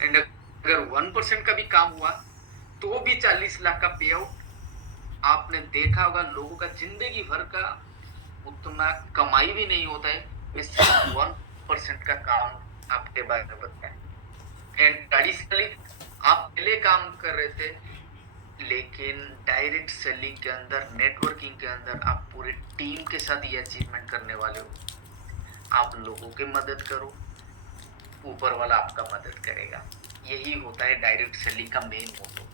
एंड अगर 1% का भी काम हुआ तो भी 40 लाख का पे आउट। आपने देखा होगा लोगों का जिंदगी भर का उतना कमाई भी नहीं होता है, सिर्फ 1% का काम आपके बारे में बताएं। एंड ट्रेडिशनली आप पहले काम कर रहे थे, लेकिन डायरेक्ट सेलिंग के अंदर, नेटवर्किंग के अंदर आप पूरे टीम के साथ ये अचीवमेंट करने वाले हो। आप लोगों की मदद करो, ऊपर वाला आपका मदद करेगा। यही होता है डायरेक्ट सेलिंग का मेन मोटो।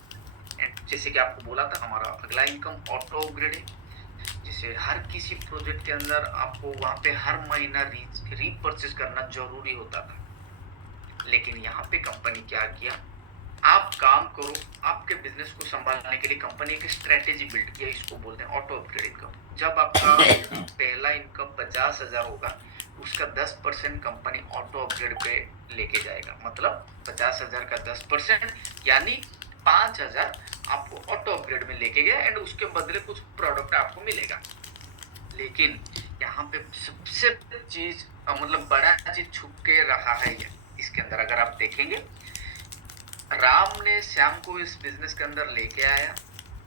एंड जैसे कि आपको बोला था, हमारा अगला इनकम ऑटो अपग्रेड है। जैसे हर किसी प्रोजेक्ट के अंदर आपको वहाँ पे हर महीना रीपरचेज करना जरूरी होता था, लेकिन यहाँ पे कंपनी क्या किया, आप काम करो, आपके बिजनेस को संभालने के लिए कंपनी एक स्ट्रेटेजी बिल्ड किया, इसको बोलते हैं ऑटो अपग्रेड इनकम। जब आपका पहला इनकम 50,000 होगा, उसका 10% कंपनी ऑटो अपग्रेड पे लेके जाएगा। मतलब 50,000 का 10% यानी 5,000 आपको ऑटो अपग्रेड में लेके गया एंड उसके बदले कुछ प्रोडक्ट आपको मिलेगा। लेकिन यहाँ पे सबसे चीज मतलब बड़ा चीज छुप के रहा है इसके अंदर। अगर आप देखेंगे, राम ने श्याम को इस बिजनेस के अंदर लेके आया।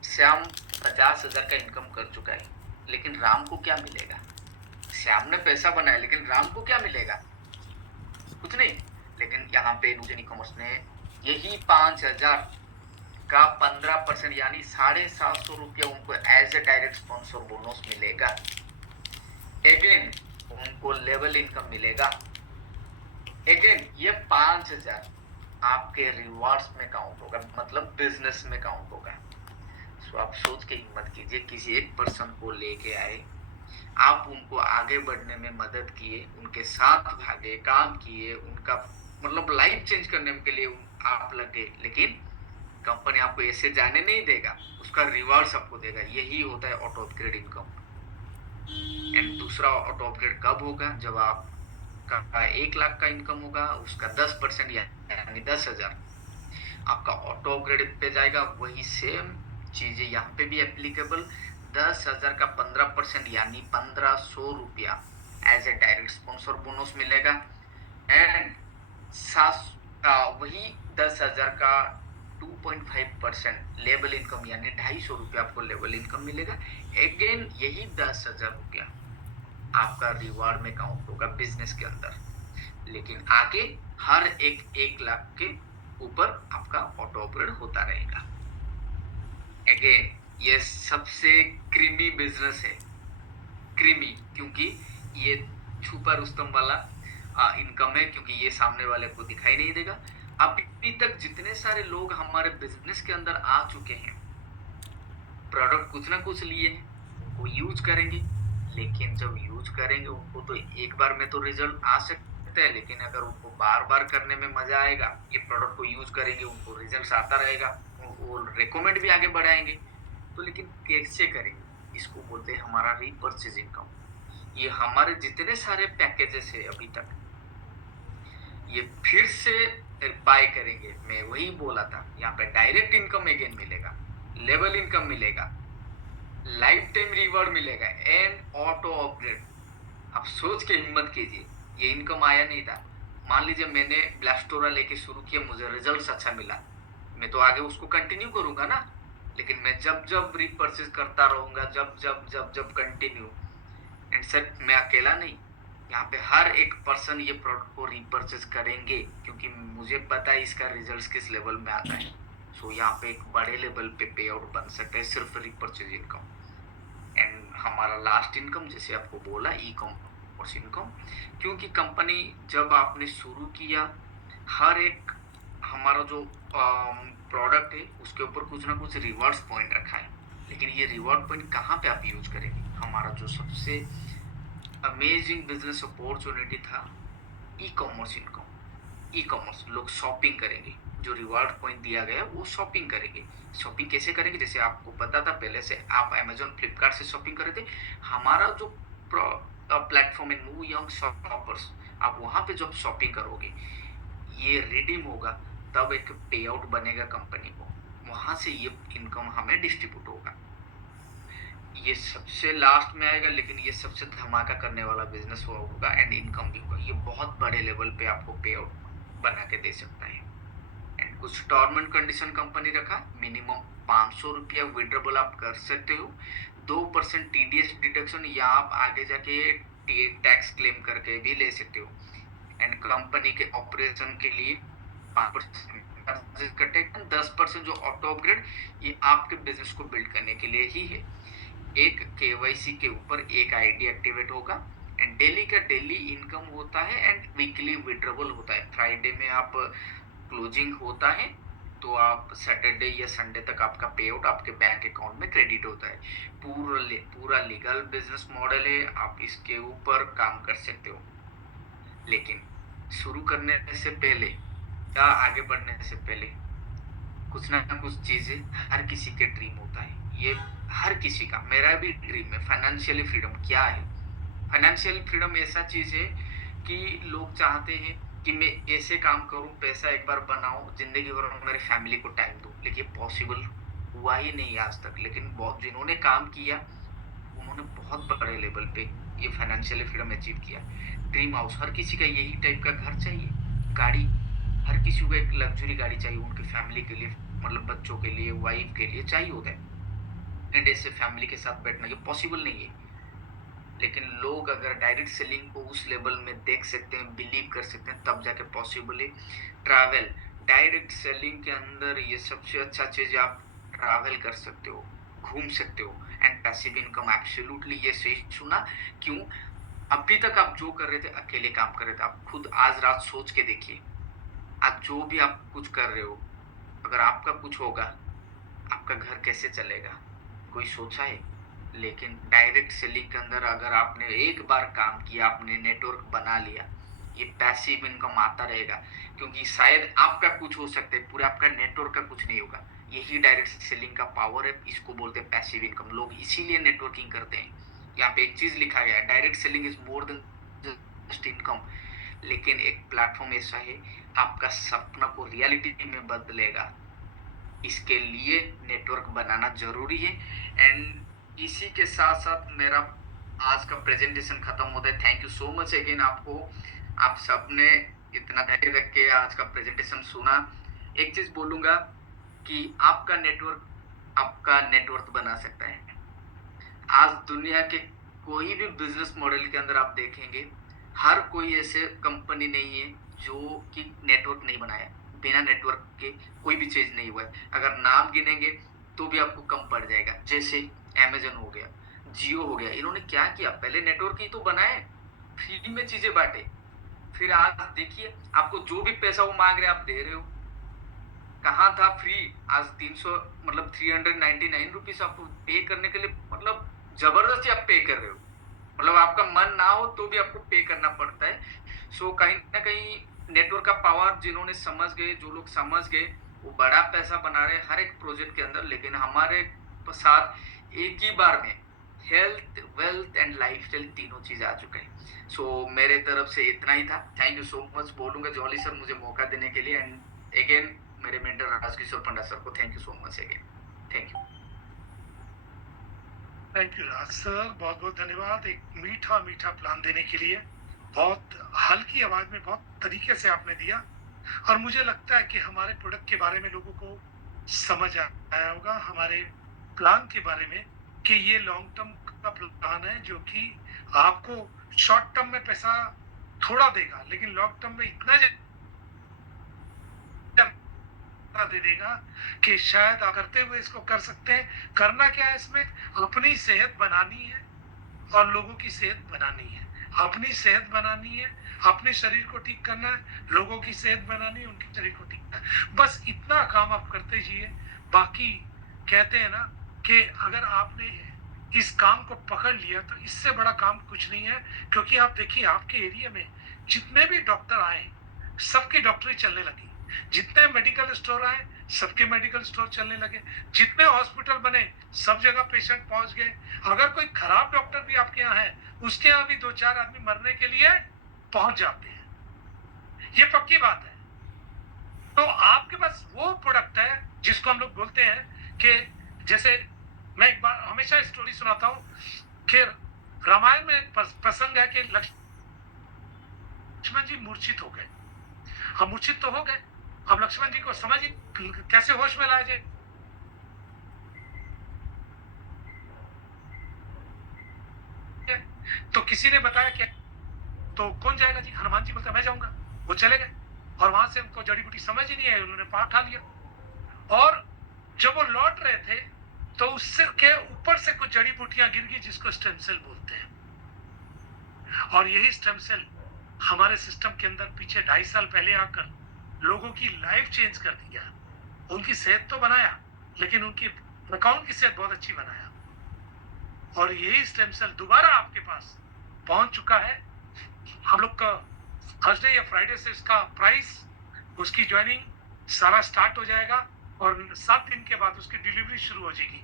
श्याम 50,000 का इनकम कर चुका है, लेकिन राम को क्या मिलेगा? श्याम ने पैसा बनाया, लेकिन राम को क्या मिलेगा? कुछ नहीं। लेकिन यहाँ पे नूजन ई कॉमर्स ने यही 5,000 का 15% यानी 750 रुपया उनको as a direct sponsor bonus मिलेगा। अगेन उनको लेवल इनकम मिलेगा। अगेन ये 5,000 आपके रिवार्ड्स में काउंट होगा, मतलब बिजनेस में काउंट होगा। तो आप सोच के हिम्मत कीजिए, किसी एक पर्सन को लेके आए, आप उनको आगे बढ़ने में मदद किए, उनके साथ भागे, काम किए, उनका मतलब लाइफ चेंज करने के लिए आप लगे, लेकिन कंपनी आपको ऐसे जाने नहीं देगा, उसका रिवार्ड आपको देगा। यही होता है ऑटो अपग्रेड इनकम। एंड दूसरा ऑटो अपग्रेड कब होगा? जब आपका 1 लाख का इनकम होगा, उसका 10% यानी 10,000 आपका ऑटो अपग्रेड पे जाएगा। वही सेम चीजें यहाँ पे भी एप्लीकेबल। 10,000 का 15% यानी 1,500 रुपया as a direct sponsor bonus मिलेगा। एंड वही 10,000 का 2.5% लेवल इनकम यानी 250 रुपया आपको लेवल इनकम मिलेगा। अगेन यही 10,000 रुपया आपका रिवार्ड में काउंट होगा बिजनेस के अंदर। लेकिन आगे हर एक 1 लाख के ऊपर आपका ऑटो अपग्रेड होता रहेगा। अगेन ये सबसे क्रीमी बिजनेस है। क्रीमी क्योंकि ये छुपा रुस्तम वाला इनकम है, क्योंकि ये सामने वाले को दिखाई नहीं देगा। अभी तक जितने सारे लोग हमारे बिजनेस के अंदर आ चुके हैं, प्रोडक्ट कुछ ना कुछ लिए हैं, उनको यूज करेंगे, लेकिन जब यूज करेंगे उनको तो एक बार में तो रिजल्ट आ सकते हैं, लेकिन अगर उनको बार बार करने में मजा आएगा, ये प्रोडक्ट को यूज करेंगे, उनको रिजल्ट आता रहेगा, वो रिकमेंड भी आगे बढ़ाएंगे, तो लेकिन कैसे करेंगे? इसको बोलते हैं हमारा रीपर्चेज इनकम। ये हमारे जितने सारे पैकेजेस है अभी तक, ये फिर से बाय करेंगे। मैं वही बोला था, यहाँ पे डायरेक्ट इनकम अगेन मिलेगा, लेवल इनकम मिलेगा, लाइफ टाइम रिवॉर्ड मिलेगा एंड ऑटो अपग्रेड। आप सोच के हिम्मत कीजिए, ये इनकम आया नहीं था। मान लीजिए मैंने ब्लैस्टोरा लेके शुरू किया, मुझे रिजल्ट अच्छा मिला, मैं तो आगे उसको कंटिन्यू करूंगा ना। लेकिन मैं जब जब रीपर्चेज करता रहूंगा, जब जब जब जब कंटिन्यू। एंड सर मैं अकेला नहीं, यहाँ पे हर एक पर्सन ये प्रोडक्ट को रीपर्चेज करेंगे, क्योंकि मुझे पता है इसका रिजल्ट किस लेवल में आता है। सो यहाँ पे एक बड़े लेवल पे पे आउट बन सकता है सिर्फ रीपर्चेज इनकम। एंड हमारा लास्ट इनकम, जैसे आपको बोला, ई कॉमर्स इनकम, क्योंकि कंपनी जब आपने शुरू किया, हर एक हमारा जो प्रोडक्ट है उसके ऊपर कुछ ना कुछ रिवॉर्ड्स पॉइंट रखा है। लेकिन ये रिवॉर्ड पॉइंट कहाँ पे आप यूज करेंगे? हमारा जो सबसे अमेजिंग बिजनेस अपॉर्चुनिटी था, e commerce income. E commerce लोग शॉपिंग करेंगे, जो रिवार्ड पॉइंट दिया गया वो शॉपिंग करेंगे। शॉपिंग कैसे करेंगे? जैसे आपको पता था पहले से, आप अमेजोन फ्लिपकार्ट से शॉपिंग कर रहे थे, हमारा जो प्लेटफॉर्म है न्यू यंग शॉपर्स, आप वहाँ पे जब शॉपिंग करोगे, ये रिडीम होगा, तब एक पे आउट बनेगा कंपनी को, वहाँ से ये इनकम हमें डिस्ट्रीब्यूट होगा। ये सबसे लास्ट में आएगा, लेकिन ये सबसे धमाका करने वाला बिजनेस हुआ होगा एंड इनकम भी होगा। ये बहुत बड़े लेवल पे आपको पे आउट बना के दे सकता है। एंड कुछ टर्म एंड कंडीशन कंपनी रखा, मिनिमम 500 रुपया विड्रॉबल आप कर सकते हो, 2% TDS डिडक्शन, या आप आगे जाके टैक्स क्लेम करके भी ले सकते हो। एंड कंपनी के ऑपरेशन के लिए 5% कटेगा, 10% जो ऑटो अपग्रेड, ये आपके बिजनेस को बिल्ड करने के लिए ही है। एक KYC के ऊपर एक ID एक्टिवेट होगा एंड डेली का डेली इनकम होता है एंड वीकली विड्रॉबल होता है। फ्राइडे में आप क्लोजिंग होता है, तो आप सैटरडे या संडे तक आपका पे आउट आपके बैंक अकाउंट में क्रेडिट होता है। पूरा लीगल बिजनेस मॉडल है, आप इसके ऊपर काम कर सकते हो। लेकिन शुरू करने से पहले या आगे बढ़ने से पहले कुछ ना कुछ चीजें हर किसी के ड्रीम होता है। ये हर किसी का, मेरा भी ड्रीम है फाइनेंशियली फ्रीडम। क्या है फाइनेंशियल फ्रीडम? ऐसा चीज है कि लोग चाहते हैं कि मैं ऐसे काम करूं, पैसा एक बार बनाऊं, जिंदगी भर मेरे फैमिली को टाइम दूं, लेकिन पॉसिबल हुआ ही नहीं आज तक। लेकिन बहुत जिन्होंने काम किया, उन्होंने बहुत बड़े लेवल पे ये फाइनेंशियली फ्रीडम अचीव किया। ड्रीम हाउस, हर किसी का यही टाइप का घर चाहिए, गाड़ी, हर किसी को एक लग्जरी गाड़ी चाहिए उनकी फैमिली के लिए, मतलब बच्चों के लिए, वाइफ के लिए चाहिए होता है। एंड ऐसे फैमिली के साथ बैठना ये पॉसिबल नहीं है। लेकिन लोग अगर डायरेक्ट सेलिंग को उस लेवल में देख सकते हैं, बिलीव कर सकते हैं, तब जाके पॉसिबल है। ट्रैवल, डायरेक्ट सेलिंग के अंदर ये सबसे अच्छा चीज, आप ट्रैवल कर सकते हो, घूम सकते हो। एंड पैसिव इनकम, एब्सोल्युटली ये सही सुना। क्यों? अभी तक आप जो कर रहे थे, अकेले काम कर रहे थे, आप खुद आज रात सोच के देखिए, आज जो भी आप कुछ कर रहे हो, अगर आपका कुछ होगा आपका घर कैसे चलेगा, कोई सोचा है? लेकिन डायरेक्ट सेलिंग के अंदर अगर आपने एक बार काम किया, आपने नेटवर्क बना लिया, ये पैसिव इनकम आता रहेगा, क्योंकि शायद आपका कुछ हो सकता है, पूरा आपका नेटवर्क का कुछ नहीं होगा। यही डायरेक्ट सेलिंग का पावर है, इसको बोलते हैं पैसिव इनकम। लोग इसीलिए नेटवर्किंग करते हैं। यहाँ पे एक चीज लिखा गया है, direct selling is more than just income. लेकिन एक प्लेटफॉर्म ऐसा है, आपका सपना को रियलिटी में बदलेगा। इसके लिए नेटवर्क बनाना जरूरी है। एंड इसी के साथ साथ मेरा आज का प्रेजेंटेशन खत्म होता है। Thank you so much again आपको, आप सबने इतना धैर्य रख के आज का प्रेजेंटेशन सुना। एक चीज बोलूंगा कि आपका नेटवर्क बना सकता है। आज दुनिया के कोई भी बिजनेस मॉडल के अंदर आप देखेंगे, हर कोई ऐसे कंपनी नहीं है जो कि नेटवर्क नहीं बनाया। बिना नेटवर्क के कोई भी चीज नहीं हुआ है। अगर नाम गिनेंगे तो भी आपको कम पड़ जाएगा। जैसे अमेजन हो गया, जियो हो गया, इन्होंने क्या किया, पहले नेटवर्क ही तो बनाए, फ्री में चीजें बांटे, फिर आज देखिए आपको जो भी पैसा वो मांग रहे आप दे रहे हो। कहाँ था फ्री, आज 300 मतलब 399 रुपीज आपको पे करने के लिए, मतलब जबरदस्ती आप पे कर रहे हो। मतलब आपका मन ना हो तो भी आपको पे करना पड़ता है। सो कहीं ना कहीं नेटवर्क का पावर जिन्होंने समझ गए, जो लोग समझ गए, वो बड़ा पैसा बना रहे हैं हर एक प्रोजेक्ट के अंदर। लेकिन हमारे साथ एक ही बार में हेल्थ, वेल्थ एंड लाइफस्टाइल तीनों चीज आ चुके हैं। सो मेरे तरफ से इतना ही था। थैंक यू सो मच बोलूंगा जॉली सर मुझे मौका देने के लिए। एंड अगेन मेरे मेंटर राजकिशोर पंडा सर को thank you so much again. Thank you. Thank you Raj sir, बहुत बहुत धन्यवाद एक मीठा मीठा प्लान देने के लिए। बहुत हल्की आवाज में बहुत तरीके से आपने दिया, और मुझे लगता है कि हमारे प्रोडक्ट के बारे में लोगों को समझ आया होगा, हमारे प्लान के बारे में, कि ये लॉन्ग टर्म का प्लान है जो कि आपको शॉर्ट टर्म में पैसा थोड़ा देगा, लेकिन लॉन्ग टर्म में इतना दे देगा कि शायद आप करते हुए इसको कर सकते हैं। करना क्या है इसमें, अपनी सेहत बनानी है और लोगों की सेहत बनानी है। अपनी सेहत बनानी है, अपने शरीर को ठीक करना है, लोगों की सेहत बनानी है, उनके शरीर को ठीक करना है। बस इतना काम आप करते जाइए। बाकी कहते हैं ना कि अगर आपने इस काम को पकड़ लिया तो इससे बड़ा काम कुछ नहीं है। क्योंकि आप देखिए आपके एरिया में जितने भी डॉक्टर आए सबकी डॉक्टरी चलने लगी, जितने मेडिकल स्टोर आए सबके मेडिकल स्टोर चलने लगे, जितने हॉस्पिटल बने सब जगह पेशेंट पहुंच गए। अगर कोई खराब डॉक्टर भी आपके यहाँ है, उसके यहाँ भी 2-4 आदमी मरने के लिए पहुंच जाते हैं। ये पक्की बात है। तो आपके पास वो प्रोडक्ट है जिसको हम लोग बोलते हैं कि, जैसे मैं एक बार हमेशा स्टोरी सुनाता हूँ कि रामायण में एक प्रसंग है कि लक्ष्मण जी मूर्छित हो गए। हम मूर्छित तो हो गए, अब लक्ष्मण जी को समझ कैसे होश में लाए जाए। तो किसी ने बताया कि तो कौन जाएगा जी, हनुमान जी बोलते मैं जाऊंगा। वो चले गए और वहां से उनको जड़ी बूटी समझ ही नहीं आई, उन्होंने पार उठा लिया। और जब वो लौट रहे थे तो उससे के ऊपर से कुछ जड़ी बूटियां गिर गई जिसको स्टेम सेल बोलते हैं। और यही स्टेम सेल हमारे सिस्टम के अंदर पीछे 2.5 साल पहले आकर लोगों की लाइफ चेंज कर दिया। उनकी सेहत तो बनाया, लेकिन उनकी अकाउंट की सेहत बहुत अच्छी बनाया। और यही स्टेम सेल दोबारा आपके पास पहुंच चुका है। हम लोग का थर्सडे या फ्राइडे से इसका प्राइस, उसकी ज्वाइनिंग सारा स्टार्ट हो जाएगा और 7 दिन के बाद उसकी डिलीवरी शुरू हो जाएगी।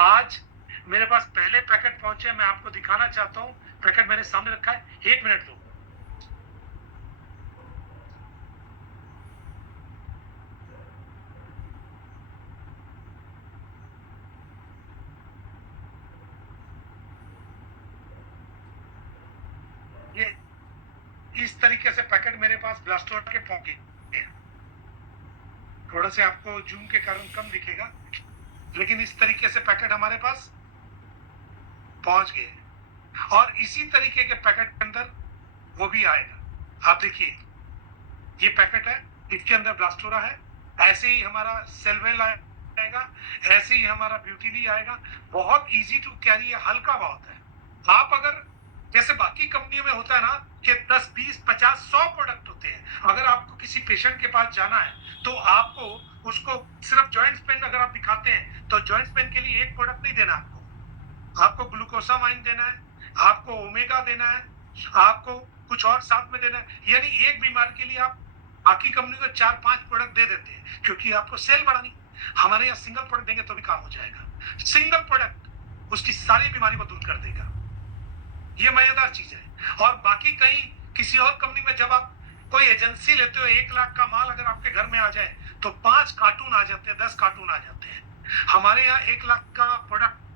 आज मेरे पास पहले पैकेट पहुंचे, मैं आपको दिखाना चाहता हूं। पैकेट मेरे सामने रखा है, 1 मिनट दो। ये इस तरीके से पैकेट मेरे पास ब्लास्टोर के पहुंचे। थोड़ा से आपको जूम के कारण कम दिखेगा, लेकिन इस तरीके से पैकेट हमारे पास पहुंच गए। और इसी तरीके के पैकेट के अंदर वो भी आएगा। आप देखिए ये पैकेट है, इसके अंदर ब्लास्टोरा है। ऐसे ही हमारा सेलवेल आएगा, ऐसे ही हमारा ब्यूटीली आएगा। बहुत इजी टू कैरी है, हल्का बहुत है। आप अगर जैसे बाकी कंपनियों में होता है ना कि 10, 20, 50, 100 प्रोडक्ट होते हैं, अगर आपको किसी पेशेंट के पास जाना है तो आपको उसको सिर्फ जॉइंट पेन अगर आप दिखाते हैं तो जॉइंट पेन के लिए एक प्रोडक्ट नहीं देना आपको ग्लूकोसामाइन देना है, आपको ओमेगा देना है, आपको कुछ और साथ में देना है। यानी एक बीमारी के लिए आप बाकी कंपनी को 4-5 प्रोडक्ट दे देते हैं क्योंकि आपको सेल बढ़ानी। हमारे यहाँ सिंगल प्रोडक्ट देंगे तो भी काम हो जाएगा। सिंगल प्रोडक्ट उसकी सारी बीमारी को दूर कर देगा। ये मजेदार चीज है। और बाकी कहीं किसी और कंपनी में जब आप कोई एजेंसी लेते हो 1 लाख का माल अगर आपके घर में आ जाए तो 5 कार्टून आ जाते हैं, 10 कार्टून आ जाते हैं। हमारे यहाँ 1 लाख का प्रोडक्ट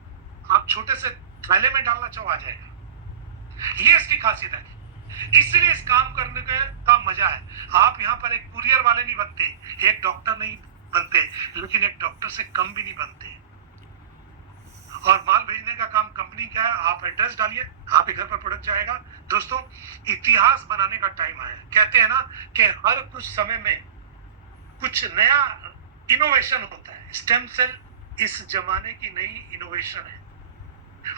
आप छोटे से थैले में डालना चाहो आ जाएगा। ये इसकी खासियत है। इसलिए इस काम करने का मजा है। आप यहाँ पर एक कुरियर वाले नहीं बनते, एक डॉक्टर नहीं बनते, लेकिन एक डॉक्टर से कम भी नहीं बनते। और माल भेजने का काम कंपनी का है। आप एड्रेस डालिए, आपके घर पर प्रोडक्ट जाएगा। दोस्तों, इतिहास बनाने का टाइम आया। कहते हैं ना कि हर कुछ समय में कुछ नया इनोवेशन होता है। स्टेम सेल इस जमाने की नई इनोवेशन है।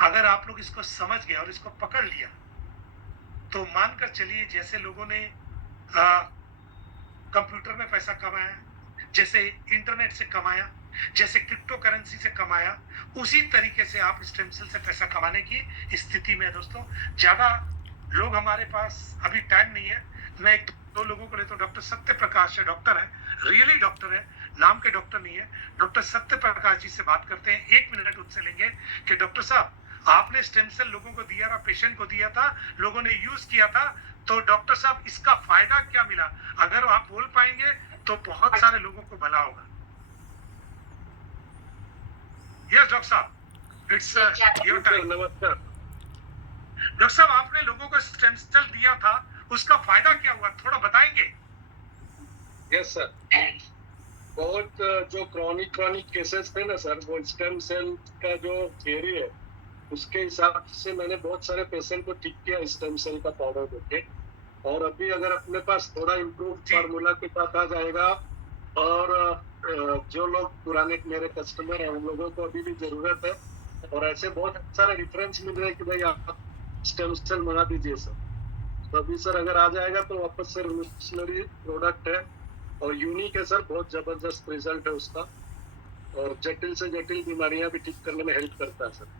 अगर आप लोग इसको समझ गए और इसको पकड़ लिया तो मानकर चलिए जैसे लोगों ने कंप्यूटर में पैसा कमाया, जैसे इंटरनेट से कमाया, जैसे क्रिप्टो करेंसी से कमाया, उसी तरीके से आप स्टेम सेल से पैसा कमाने की स्थिति में है। दोस्तों, ज्यादा लोग हमारे पास अभी टाइम नहीं है। मैं 1-2 लोगों को लेता हूँ। डॉक्टर सत्य प्रकाश है, डॉक्टर है, रियली डॉक्टर है, नाम के डॉक्टर नहीं है। डॉक्टर सत्य प्रकाश जी से बात करते हैं। 1 मिनट उनसे लेंगे कि डॉक्टर साहब, आपने स्टेम सेल लोगों को दिया था, पेशेंट को दिया था, लोगों ने यूज किया था, तो डॉक्टर साहब इसका फायदा क्या मिला? अगर आप बोल पाएंगे तो बहुत सारे लोगों को भला होगा। यस डॉक्टर साहब, इट्स योर टाइम। नमस्कार। डॉक्टर साहब, आपने लोगों को स्टेम सेल दिया था, उसका फायदा क्या हुआ, थोड़ा बताएंगे? यस सर, बहुत जो क्रॉनिक केसेस थे ना सर, वो स्टेम सेल का जो थियरी है उसके हिसाब से मैंने बहुत सारे पेशेंट को ठीक किया स्टेम सेल का पाउडर देके। और अभी अगर अपने पास थोड़ा इम्प्रूव फार्मूला के साथ आ जाएगा और जो लोग पुराने मेरे कस्टमर हैं उन लोगों को अभी भी जरूरत है और ऐसे बहुत सारे रेफरेंस मिल रहे हैं कि भाई आप स्टेम सेल मंगा दीजिए सर। तो अभी सर अगर आ जाएगा तो वापस से रिवोल्यूशनरी प्रोडक्ट है और यूनिक है सर, बहुत जबरदस्त रिजल्ट है उसका और जटिल से जटिल बीमारियां भी ठीक करने में हेल्प करता है सर।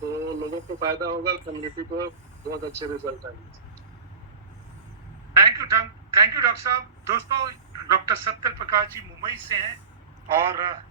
तो लोगों को फायदा होगा, कम्युनिटी को बहुत अच्छे रिजल्ट आएंगे। थैंक यू डॉक्टर साहब। दोस्तों, डॉक्टर सत्य प्रकाश जी मुंबई से हैं और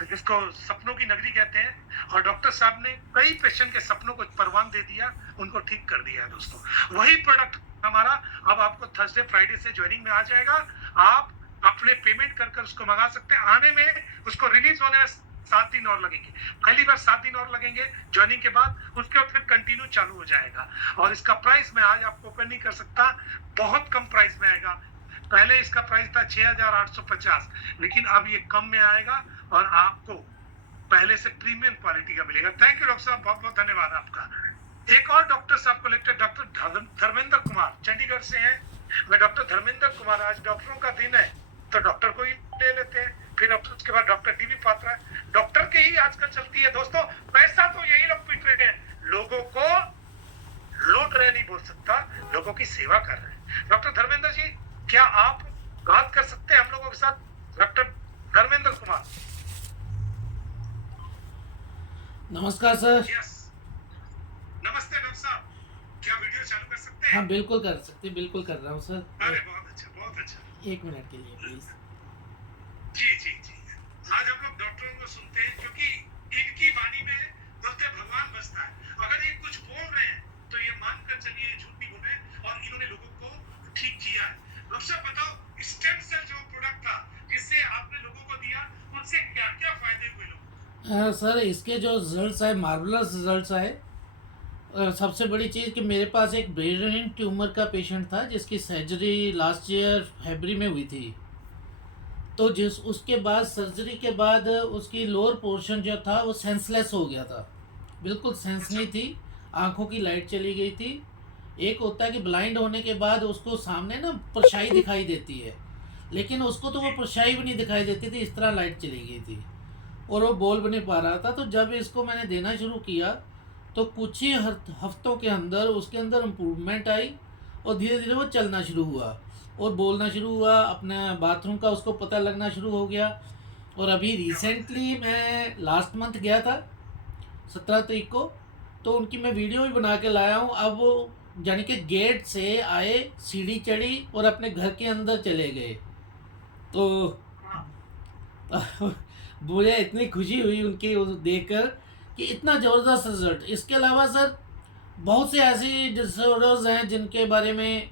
जिसको सपनों की नगरी कहते हैं, और डॉक्टर साहब ने कई पेशेंट के सपनों को परवान दे दिया, उनको ठीक कर दिया है। दोस्तों, वही प्रोडक्ट हमारा अब आपको थर्सडे फ्राइडे से ज्वाइनिंग में आ जाएगा। आप अपने पेमेंट कर उसको मंगा सकते हैं। आने में उसको रिलीज होने में 7 दिन और लगेंगे। पहली बार 7 दिन और लगेंगे ज्वाइनिंग के बाद, उसके बाद फिर कंटिन्यू चालू हो जाएगा। और इसका प्राइस मैं आज आपको ओपन नहीं कर सकता, बहुत कम प्राइस में आएगा। पहले इसका प्राइस था 6,850, लेकिन अब ये कम में आएगा और आपको पहले से प्रीमियम क्वालिटी का मिलेगा। थैंक यू डॉक्टर साहब, बहुत बहुत धन्यवाद आपका। एक और डॉक्टर साहब को लेकर डॉक्टर धर्मेंद्र कुमार चंडीगढ़ से हैं। मैं डॉक्टर धर्मेंद्र कुमार, आज डॉक्टरों का दिन है तो डॉक्टर को ही ले लेते हैं, फिर उसके बाद डॉक्टर डीवी पात्रा है। डॉक्टर की ही आजकल चलती है। दोस्तों, पैसा तो यही लोग पीट रहे हैं, लोगों को लूट रहे नहीं बोल सकता, लोगों की सेवा कर रहे हैं। डॉक्टर धर्मेंद्र जी, क्या आप बात कर सकते हैं हम लोगों के साथ? डॉक्टर धर्मेंद्र कुमार। नमस्कार सर। यस, नमस्ते डॉक्टर साहब, क्या वीडियो चालू कर सकते हैं? हाँ बिल्कुल कर सकते, बिल्कुल कर रहा हूँ सर। अरे बहुत अच्छा, बहुत अच्छा। 1 मिनट के लिए प्लीज। जी जी जी, आज हम लोग डॉक्टरों को सुनते हैं क्योंकि इनकी वाणी में बोलते भगवान बसता है। अगर ये कुछ बोल रहे हैं तो ये मानकर चलिए झूठ नहीं बोल रहे और इन्होंने लोगों को ठीक किया है। डॉक्टर साहब बताओ, स्टेम सेल जो प्रोडक्ट था जिससे आपने लोगों को दिया, उनसे क्या क्या फायदे हुए लोगों? सर इसके जो रिजल्ट्स आए, मार्वलस रिजल्ट्स आए। सबसे बड़ी चीज़ कि मेरे पास एक ब्रेन ट्यूमर का पेशेंट था जिसकी सर्जरी लास्ट ईयर फरवरी में हुई थी। तो उसके बाद सर्जरी के बाद उसकी लोअर पोर्शन जो था वो सेंसलेस हो गया था, बिल्कुल सेंस नहीं थी, आंखों की लाइट चली गई थी। एक होता है कि ब्लाइंड होने के बाद उसको सामने ना परछाई दिखाई देती है, लेकिन उसको तो वो परछाई भी नहीं दिखाई देती थी, इस तरह लाइट चली गई थी और वो बोल भी नहीं पा रहा था। तो जब इसको मैंने देना शुरू किया तो कुछ ही हफ्तों के अंदर उसके अंदर इम्प्रूवमेंट आई और धीरे धीरे वो चलना शुरू हुआ। और बोलना शुरू हुआ, अपने बाथरूम का उसको पता लगना शुरू हो गया। और अभी रिसेंटली मैं लास्ट मंथ गया था 17 तारीख को, तो उनकी मैं वीडियो भी बना के लाया हूँ। अब वो यानी कि गेट से आए, सीढ़ी चढ़ी और अपने घर के अंदर चले गए। तो मुझे इतनी खुशी हुई उनकी वो देखकर कि इतना ज़बरदस्त रिजल्ट। इसके अलावा सर बहुत से ऐसी डिसऑर्डर्स हैं जिनके बारे में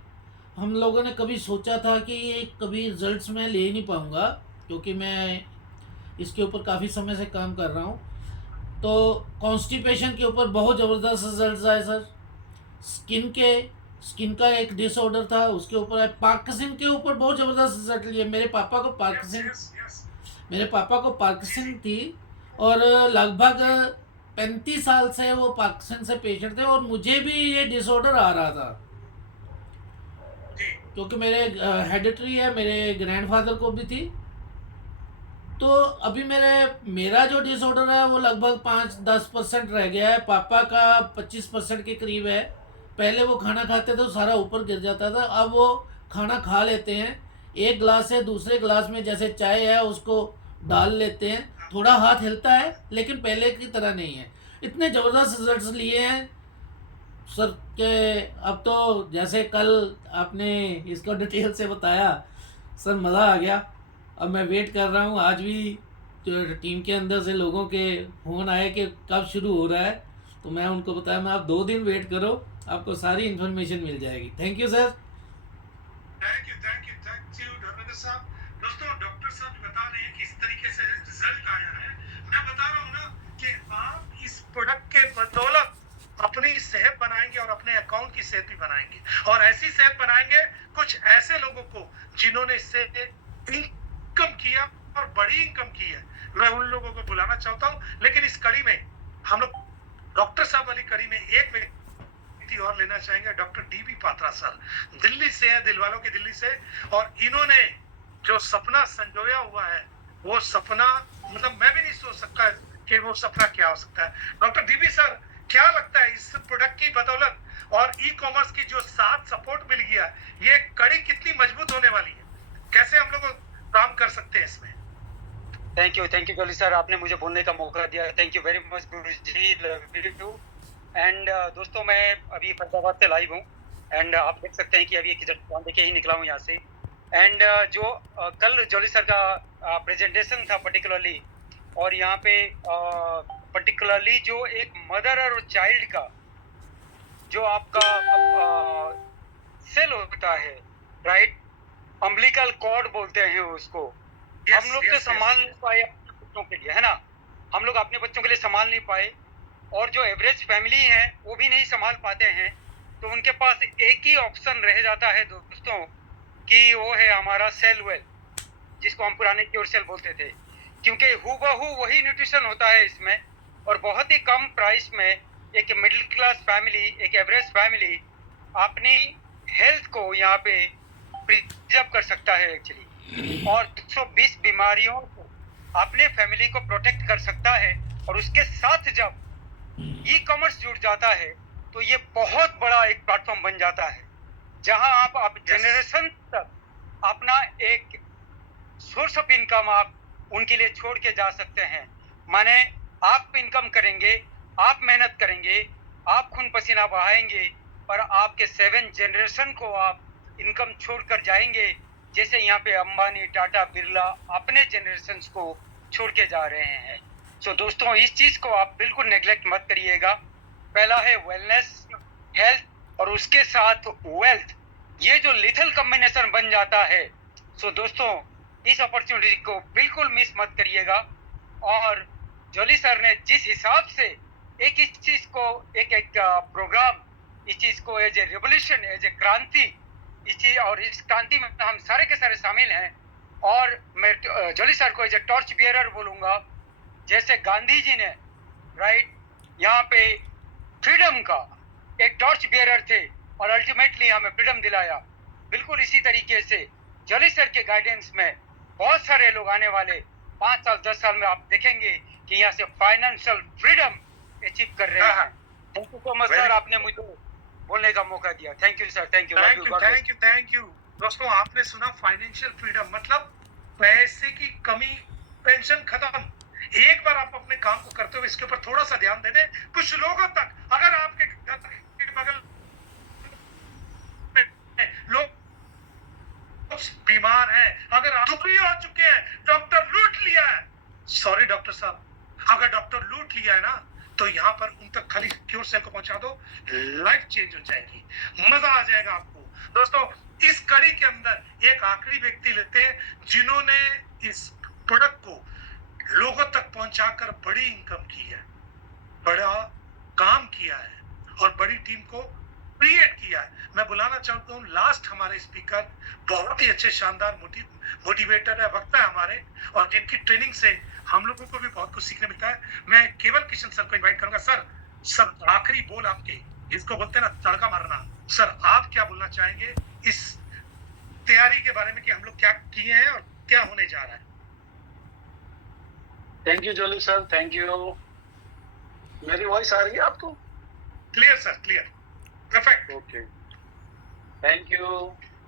हम लोगों ने कभी सोचा था कि ये कभी रिजल्ट्स मैं ले नहीं पाऊँगा, क्योंकि मैं इसके ऊपर काफ़ी समय से काम कर रहा हूँ। तो कॉन्स्टिपेशन के ऊपर बहुत ज़बरदस्त रिजल्ट्स आए सर। स्किन का एक डिसऑर्डर था, उसके ऊपर आए। पार्किंसन के ऊपर बहुत ज़बरदस्त रिजल्ट लिए। मेरे पापा को पार्किंसन थी, और लगभग 35 साल से वो पार्किंसन से पेशेंट थे, और मुझे भी ये डिसऑर्डर आ रहा था क्योंकि मेरे हेडिटरी है, मेरे ग्रैंडफादर को भी थी। तो अभी मेरा जो डिसऑर्डर है वो लगभग 5-10% रह गया है। पापा का 25% के करीब है। पहले वो खाना खाते थे तो सारा ऊपर गिर जाता था, अब वो खाना खा लेते हैं, एक गिलास से दूसरे गिलास में जैसे चाय है उसको डाल लेते हैं। थोड़ा हाथ हिलता है लेकिन पहले की तरह नहीं है। इतने ज़बरदस्त रिजल्ट्स लिए हैं सर के। अब तो जैसे कल आपने इसको डिटेल से बताया सर, मज़ा आ गया। अब मैं वेट कर रहा हूँ, आज भी जो टीम के अंदर से लोगों के फ़ोन आए कि कब शुरू हो रहा है, तो मैं उनको बताया मैं आप 2 दिन वेट करो, आपको सारी इन्फॉर्मेशन मिल जाएगी। Thank you sir. Thank you Dharmendra साहब। दोस्तों, डॉक्टर साहब बता रहे हैं कि इस तरीके से रिजल्ट आया है। मैं बता रहा हूँ ना कि आप इस प्रोडक्ट के बदौलत अपनी सेहत बनाएंगे और अपने अकाउंट की सेहत भी बनाएंगे, और ऐसी सेहत बनाएंगे कुछ ऐसे लोगों को जिन्होंने इससे इनकम किया और बड़ी इनकम की है। मैं उन लोगों को बुलाना चाहता हूँ, लेकिन इस कड़ी में हम लोग डॉक्टर साहब वाली कड़ी में एक व्यक्ति और लेना चाहेंगे। Doctor dB Patra sir Delhi से है, दिलवालों की दिल्ली से, और इन्होंने जो सपना संजोया हुआ है वो सपना मतलब मैं भी नहीं सोच सकता कि वो सपना क्या हो सकता है। डॉक्टर डीबी सर, क्या लगता है इस प्रोडक्ट की बदौलत और ई कॉमर्स की जो साथ सपोर्ट मिल गया, ये कड़ी कितनी मजबूत होने वाली है? कैसे हम लोग काम कर सकते हैं इसमें? थैंक यू जॉली सर, आपने मुझे बोलने का मौका दिया। Thank you very much Guru ji, love you. And दोस्तों, मैं अभी फरीदाबाद से लाइव हूँ, एंड आप देख सकते हैं कि अभी एक रिजल्ट देके ही निकला हूँ यहाँ से। एंड जो कल जॉली सर का प्रेजेंटेशन था पर्टिकुलरली, और यहाँ पे पर्टिकुलरली जो एक मदर और चाइल्ड का जो आपका सेल होता है, राइट, अम्बिलिकल कॉर्ड बोलते हैं उसको, हम लोग तो संभाल नहीं पाए अपने बच्चों के लिए, है ना, हम लोग अपने बच्चों के लिए संभाल नहीं पाए, और जो एवरेज फैमिली है वो भी नहीं संभाल पाते हैं। तो उनके पास एक ही ऑप्शन रह जाता है दोस्तों कि वो है हमारा सेल वेल, जिसको हम पुराने क्योर सेल बोलते थे, क्योंकि हूबहू वही न्यूट्रिशन होता है इसमें, और बहुत ही कम प्राइस में एक मिडिल क्लास फैमिली, एक एवरेज फैमिली अपनी हेल्थ को यहाँ पे प्रिजर्व कर सकता है एक्चुअली, और 120 बीमारियों को अपने फैमिली को प्रोटेक्ट कर सकता है। और उसके साथ जब ई कॉमर्स जुड़ जाता है तो ये बहुत बड़ा एक प्लेटफॉर्म बन जाता है, जहां आप जनरेशन तक अपना एक सोर्स ऑफ इनकम आप उनके लिए छोड़ के जा सकते हैं। माने आप इनकम करेंगे, आप मेहनत करेंगे, आप खून पसीना बहाएंगे, पर आपके 7 जनरेशन को आप इनकम छोड़ कर जाएंगे, जैसे यहाँ पे अंबानी, टाटा, बिरला अपने जनरेशन को छोड़ के जा रहे हैं। सो दोस्तों, इस चीज को आप बिल्कुल नेग्लेक्ट मत करिएगा। पहला है वेलनेस, हेल्थ, और उसके साथ वेल्थ, ये जो लिथल कॉम्बिनेशन बन जाता है। सो दोस्तों, इस अपॉर्चुनिटी को बिल्कुल मिस मत करिएगा। और जॉली सर ने जिस हिसाब से एक इस चीज को एक प्रोग्राम, इस चीज को as a revolution, as a क्रांति, इस चीज, और इस क्रांति में हम सारे के सारे शामिल हैं। और मैं जॉली सर को एज ए टॉर्च बियरर बोलूंगा, जैसे गांधी जी ने राइट यहाँ पे फ्रीडम का एक टॉर्च बियरर थे और अल्टीमेटली हमें फ्रीडम दिलाया, बिल्कुल इसी तरीके से जॉली सर के गाइडेंस में बहुत सारे लोग आने वाले 5 साल 10 साल में आप देखेंगे कि यहाँ से फाइनेंशियल फ्रीडम अचीव कर रहे हैं। Thank you so much sir, आपने मुझे बोलने का मौका दिया। Thank you sir, thank you. दोस्तों आपने सुना फाइनेंशियल फ्रीडम, मतलब पैसे की कमी, पेंशन खत्म। एक बार आप अपने काम को करते हुए इसके ऊपर थोड़ा सा ध्यान दे दें, कुछ लोगों तक, अगर आपके घर के बगल में लोग बीमार हैं, अगर आप दुखी हो चुके हैं, डॉक्टर लूट लिया है, सॉरी डॉक्टर साहब, अगर डॉक्टर लूट लिया है ना, तो यहाँ पर उन तक खाली क्योर सेल को पहुंचा दो, लाइफ चेंज हो जाएगी, मजा आ जाएगा आपको। दोस्तों इस कड़ी के अंदर एक आखिरी व्यक्ति लेते हैं जिन्होंने इस प्रोडक्ट को लोगों तक पहुंचाकर बड़ी इनकम की है, बड़ा काम किया है और बड़ी टीम को क्रिएट किया है। मैं बुलाना चाहता हूँ लास्ट हमारे स्पीकर, बहुत ही अच्छे शानदार मोटिवेटर है, वक्ता है हमारे, और जिनकी ट्रेनिंग से हम लोगों को भी बहुत कुछ सीखने मिलता है। मैं केवल किशन सर को इनवाइट करूंगा। सर आखिरी बोल आपके, जिसको बोलते हैं ना तड़का मारना, सर आप क्या बोलना चाहेंगे इस तैयारी के बारे में कि हम लोग क्या किए हैं और क्या होने जा रहा है? Thank you Jolly sir, thank you. मेरी वॉइस आ रही है आपको? Clear sir, clear, perfect. Okay, thank you,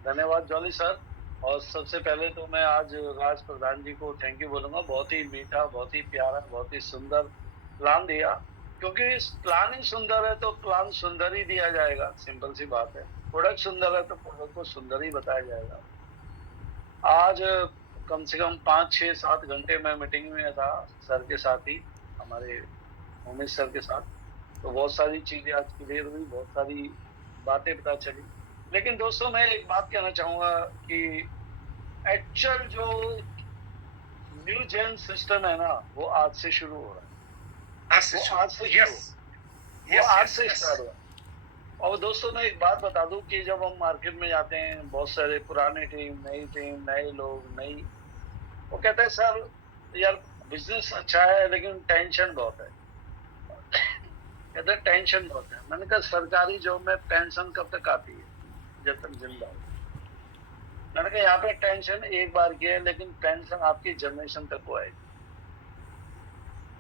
धन्यवाद जॉली सर। और सबसे पहले तो मैं आज राज प्रधान जी को थैंक यू बोलूंगा, बहुत ही मीठा, बहुत ही प्यारा, बहुत ही सुंदर प्लान दिया, क्योंकि प्लान ही सुंदर है तो प्लान सुंदर ही दिया जाएगा, सिंपल सी बात है। प्रोडक्ट सुंदर है तो प्रोडक्ट को सुंदर ही बताया जाएगा। आज कम से कम 5, 6, 7 घंटे मैं मीटिंग में था सर के साथ ही, हमारे उमेश सर के साथ, तो बहुत सारी चीजें आज क्लियर हुई, बहुत सारी बातें पता चली। लेकिन दोस्तों मैं एक बात कहना चाहूंगा कि एक्चुअल जो न्यू जेन सिस्टम है ना, वो आज से शुरू हो रहा है, आज से स्टार्ट हुआ। और दोस्तों मैं एक बात बता दूं कि जब हम मार्केट में जाते हैं, बहुत सारे पुराने टीम, नए लोग, वो कहते हैं सर यार बिजनेस अच्छा है लेकिन टेंशन बहुत है, कहते हैं टेंशन बहुत है। मैंने कहा सरकारी जॉब में पेंशन कब तक आती है, जब तक जिंदा हो। मैंने कहा यहाँ पे टेंशन एक बार की है, लेकिन पेंशन आपकी जनरेशन तक को आएगी।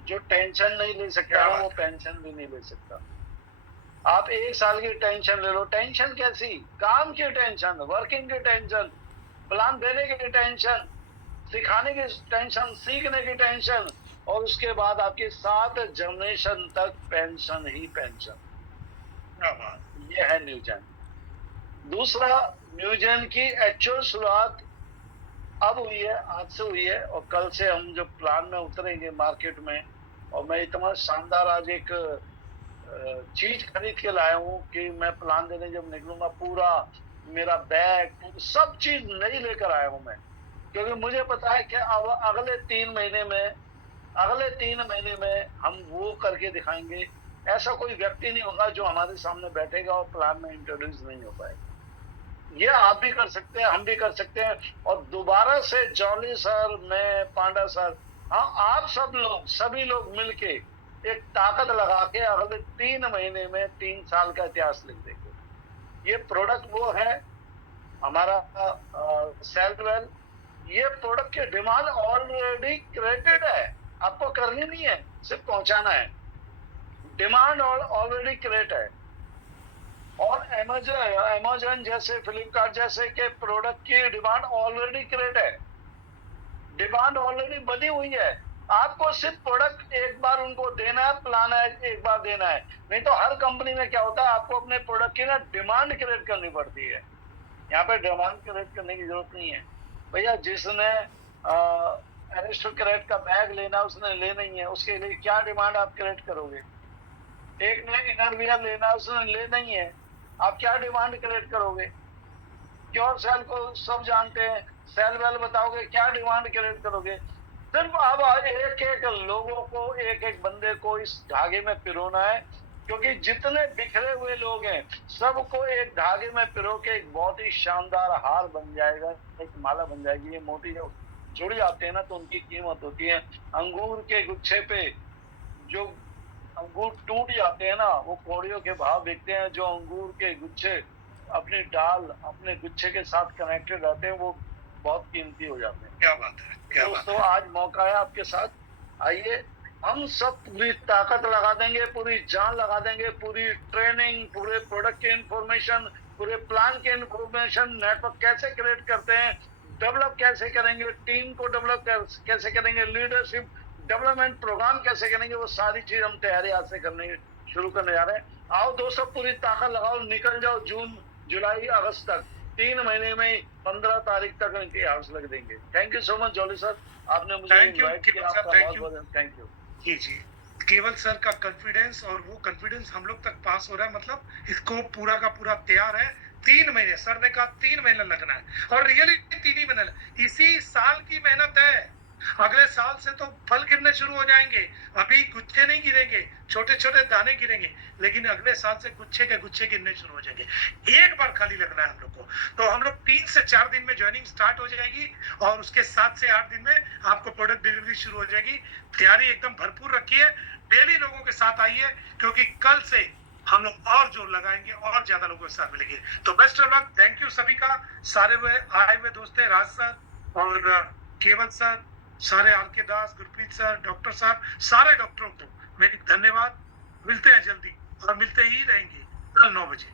जो टेंशन नहीं ले सकता है वो पेंशन भी नहीं ले सकता। आप 1 साल की टेंशन ले लो, टेंशन कैसी, काम की टेंशन, वर्किंग की टेंशन, प्लान देने की टेंशन, सिखाने की टेंशन, सीखने की टेंशन, और उसके बाद आपकी 7 जनरेशन तक पेंशन ही पेंशन। ये है न्यू जेन। दूसरा, न्यू जेन की एक्चुअल शुरुआत अब हुई है, आज से हुई है, और कल से हम जो प्लान में उतरेंगे मार्केट में। और मैं इतना शानदार आज एक चीज खरीद के लाया हूँ कि मैं प्लान देने जब निकलूंगा, पूरा मेरा बैग सब चीज नई लेकर आया हूँ मैं, क्योंकि मुझे पता है कि अब अगले 3 महीने में हम वो करके दिखाएंगे। ऐसा कोई व्यक्ति नहीं होगा जो हमारे सामने बैठेगा और प्लान में इंट्रोड्यूस नहीं हो पाएगा। ये आप भी कर सकते हैं, हम भी कर सकते हैं। और दोबारा से जॉली सर, मैं, पांडा सर, हाँ आप सब लोग, सभी लोग मिलके एक ताकत लगा के अगले 3 महीने में 3 साल का इतिहास लिख देंगे। ये प्रोडक्ट वो है हमारा सेलवेल। ये प्रोडक्ट की डिमांड ऑलरेडी क्रिएटेड है, आपको करनी नहीं है, सिर्फ पहुंचाना है। डिमांड ऑलरेडी क्रिएट है। और अमेजन जैसे, फ्लिपकार्ट जैसे के प्रोडक्ट की डिमांड ऑलरेडी क्रिएट है, डिमांड ऑलरेडी बनी हुई है। आपको सिर्फ प्रोडक्ट एक बार उनको देना है, प्लान है एक बार देना है। नहीं तो हर कंपनी में क्या होता है, आपको अपने प्रोडक्ट की ना डिमांड क्रिएट करनी पड़ती है। यहाँ पे डिमांड क्रिएट करने की जरूरत नहीं है भैया। जिसने एरिस्टोक्रेट का बैग लेना, उसने लेना ही है, उसके लिए क्या डिमांड आप क्रिएट करोगे? एक ने इनरवियर लेना, उसने लेना ही है, आप क्या डिमांड क्रिएट करोगे? क्योर सेल को सब जानते हैं, सेल वेल बताओगे, क्या डिमांड क्रिएट करोगे? सिर्फ अब एक लोगों को, एक बंदे को इस धागे में पिरोना है, क्योंकि जितने बिखरे हुए लोग हैं सबको एक धागे में पिरो के एक बहुत ही शानदार हार बन जाएगा, एक माला बन जाएगी। ये मोती जब जुड़ जाते हैं ना तो उनकी कीमत होती है। अंगूर के गुच्छे पे जो अंगूर टूट जाते हैं ना, वो कौड़ियों के भाव बिकते हैं। जो अंगूर के गुच्छे अपनी डाल, अपने गुच्छे के साथ कनेक्टेड रहते हैं, वो बहुत कीमती हो जाते हैं। क्या बात है, क्या बात दोस्तों आज मौका है आपके साथ, आइए हम सब पूरी ताकत लगा देंगे, पूरी जान लगा देंगे, पूरी ट्रेनिंग, पूरे प्रोडक्ट की इंफॉर्मेशन, पूरे प्लान के इंफॉर्मेशन नेटवर्क कैसे क्रिएट करते हैं, डेवलप कैसे करेंगे, टीम को डेवलप कैसे करेंगे, लीडरशिप डेवलपमेंट प्रोग्राम कैसे करेंगे, वो सारी चीज हम तैयारी आज से करने शुरू करने जा रहे हैं। आओ दोस्तों, पूरी ताकत लगाओ, निकल जाओ जून जुलाई अगस्त तक, 3 महीने में 15 तारीख तक इनके हाउस लग देंगे। Thank you so much jolly sir, आपने मुझे इनवाइट किया, आपका बहुत थैंक यू। जी केवल सर का कॉन्फिडेंस, और वो कॉन्फिडेंस हम लोग तक पास हो रहा है, मतलब इसको पूरा का पूरा तैयार है। 3 महीने सर ने कहा 3 महीने लगना है, और रियली 3 ही महीने, इसी साल की मेहनत है। अगले साल से तो फल गिरने शुरू हो जाएंगे, अभी गुच्छे नहीं गिरेंगे, छोटे छोटे दाने गिरेंगे, लेकिन अगले साल से गुच्छे के गुच्छे गिरने शुरू हो जाएंगे। एक बार खाली लगना है हम लोग को, तो हम लोग 3 से 4 दिन में ज्वाइनिंग स्टार्ट हो जाएगी, और उसके 7 से 8 दिन में आपको प्रोडक्ट डिलीवरी शुरू हो जाएगी। तैयारी एकदम भरपूर रखिए, डेली लोगों के साथ आइए, क्योंकि कल से हम लोग और जोर लगाएंगे और ज्यादा लोगों के साथ मिलेंगे। तो best of luck, thank you सभी का, सारे आए हुए दोस्त हैं, राज सर और केवल सर, सारे आर के दास, गुरप्रीत सर, डॉक्टर साहब, सारे डॉक्टरों को मेरी धन्यवाद। मिलते हैं जल्दी, और मिलते ही रहेंगे कल 9 बजे।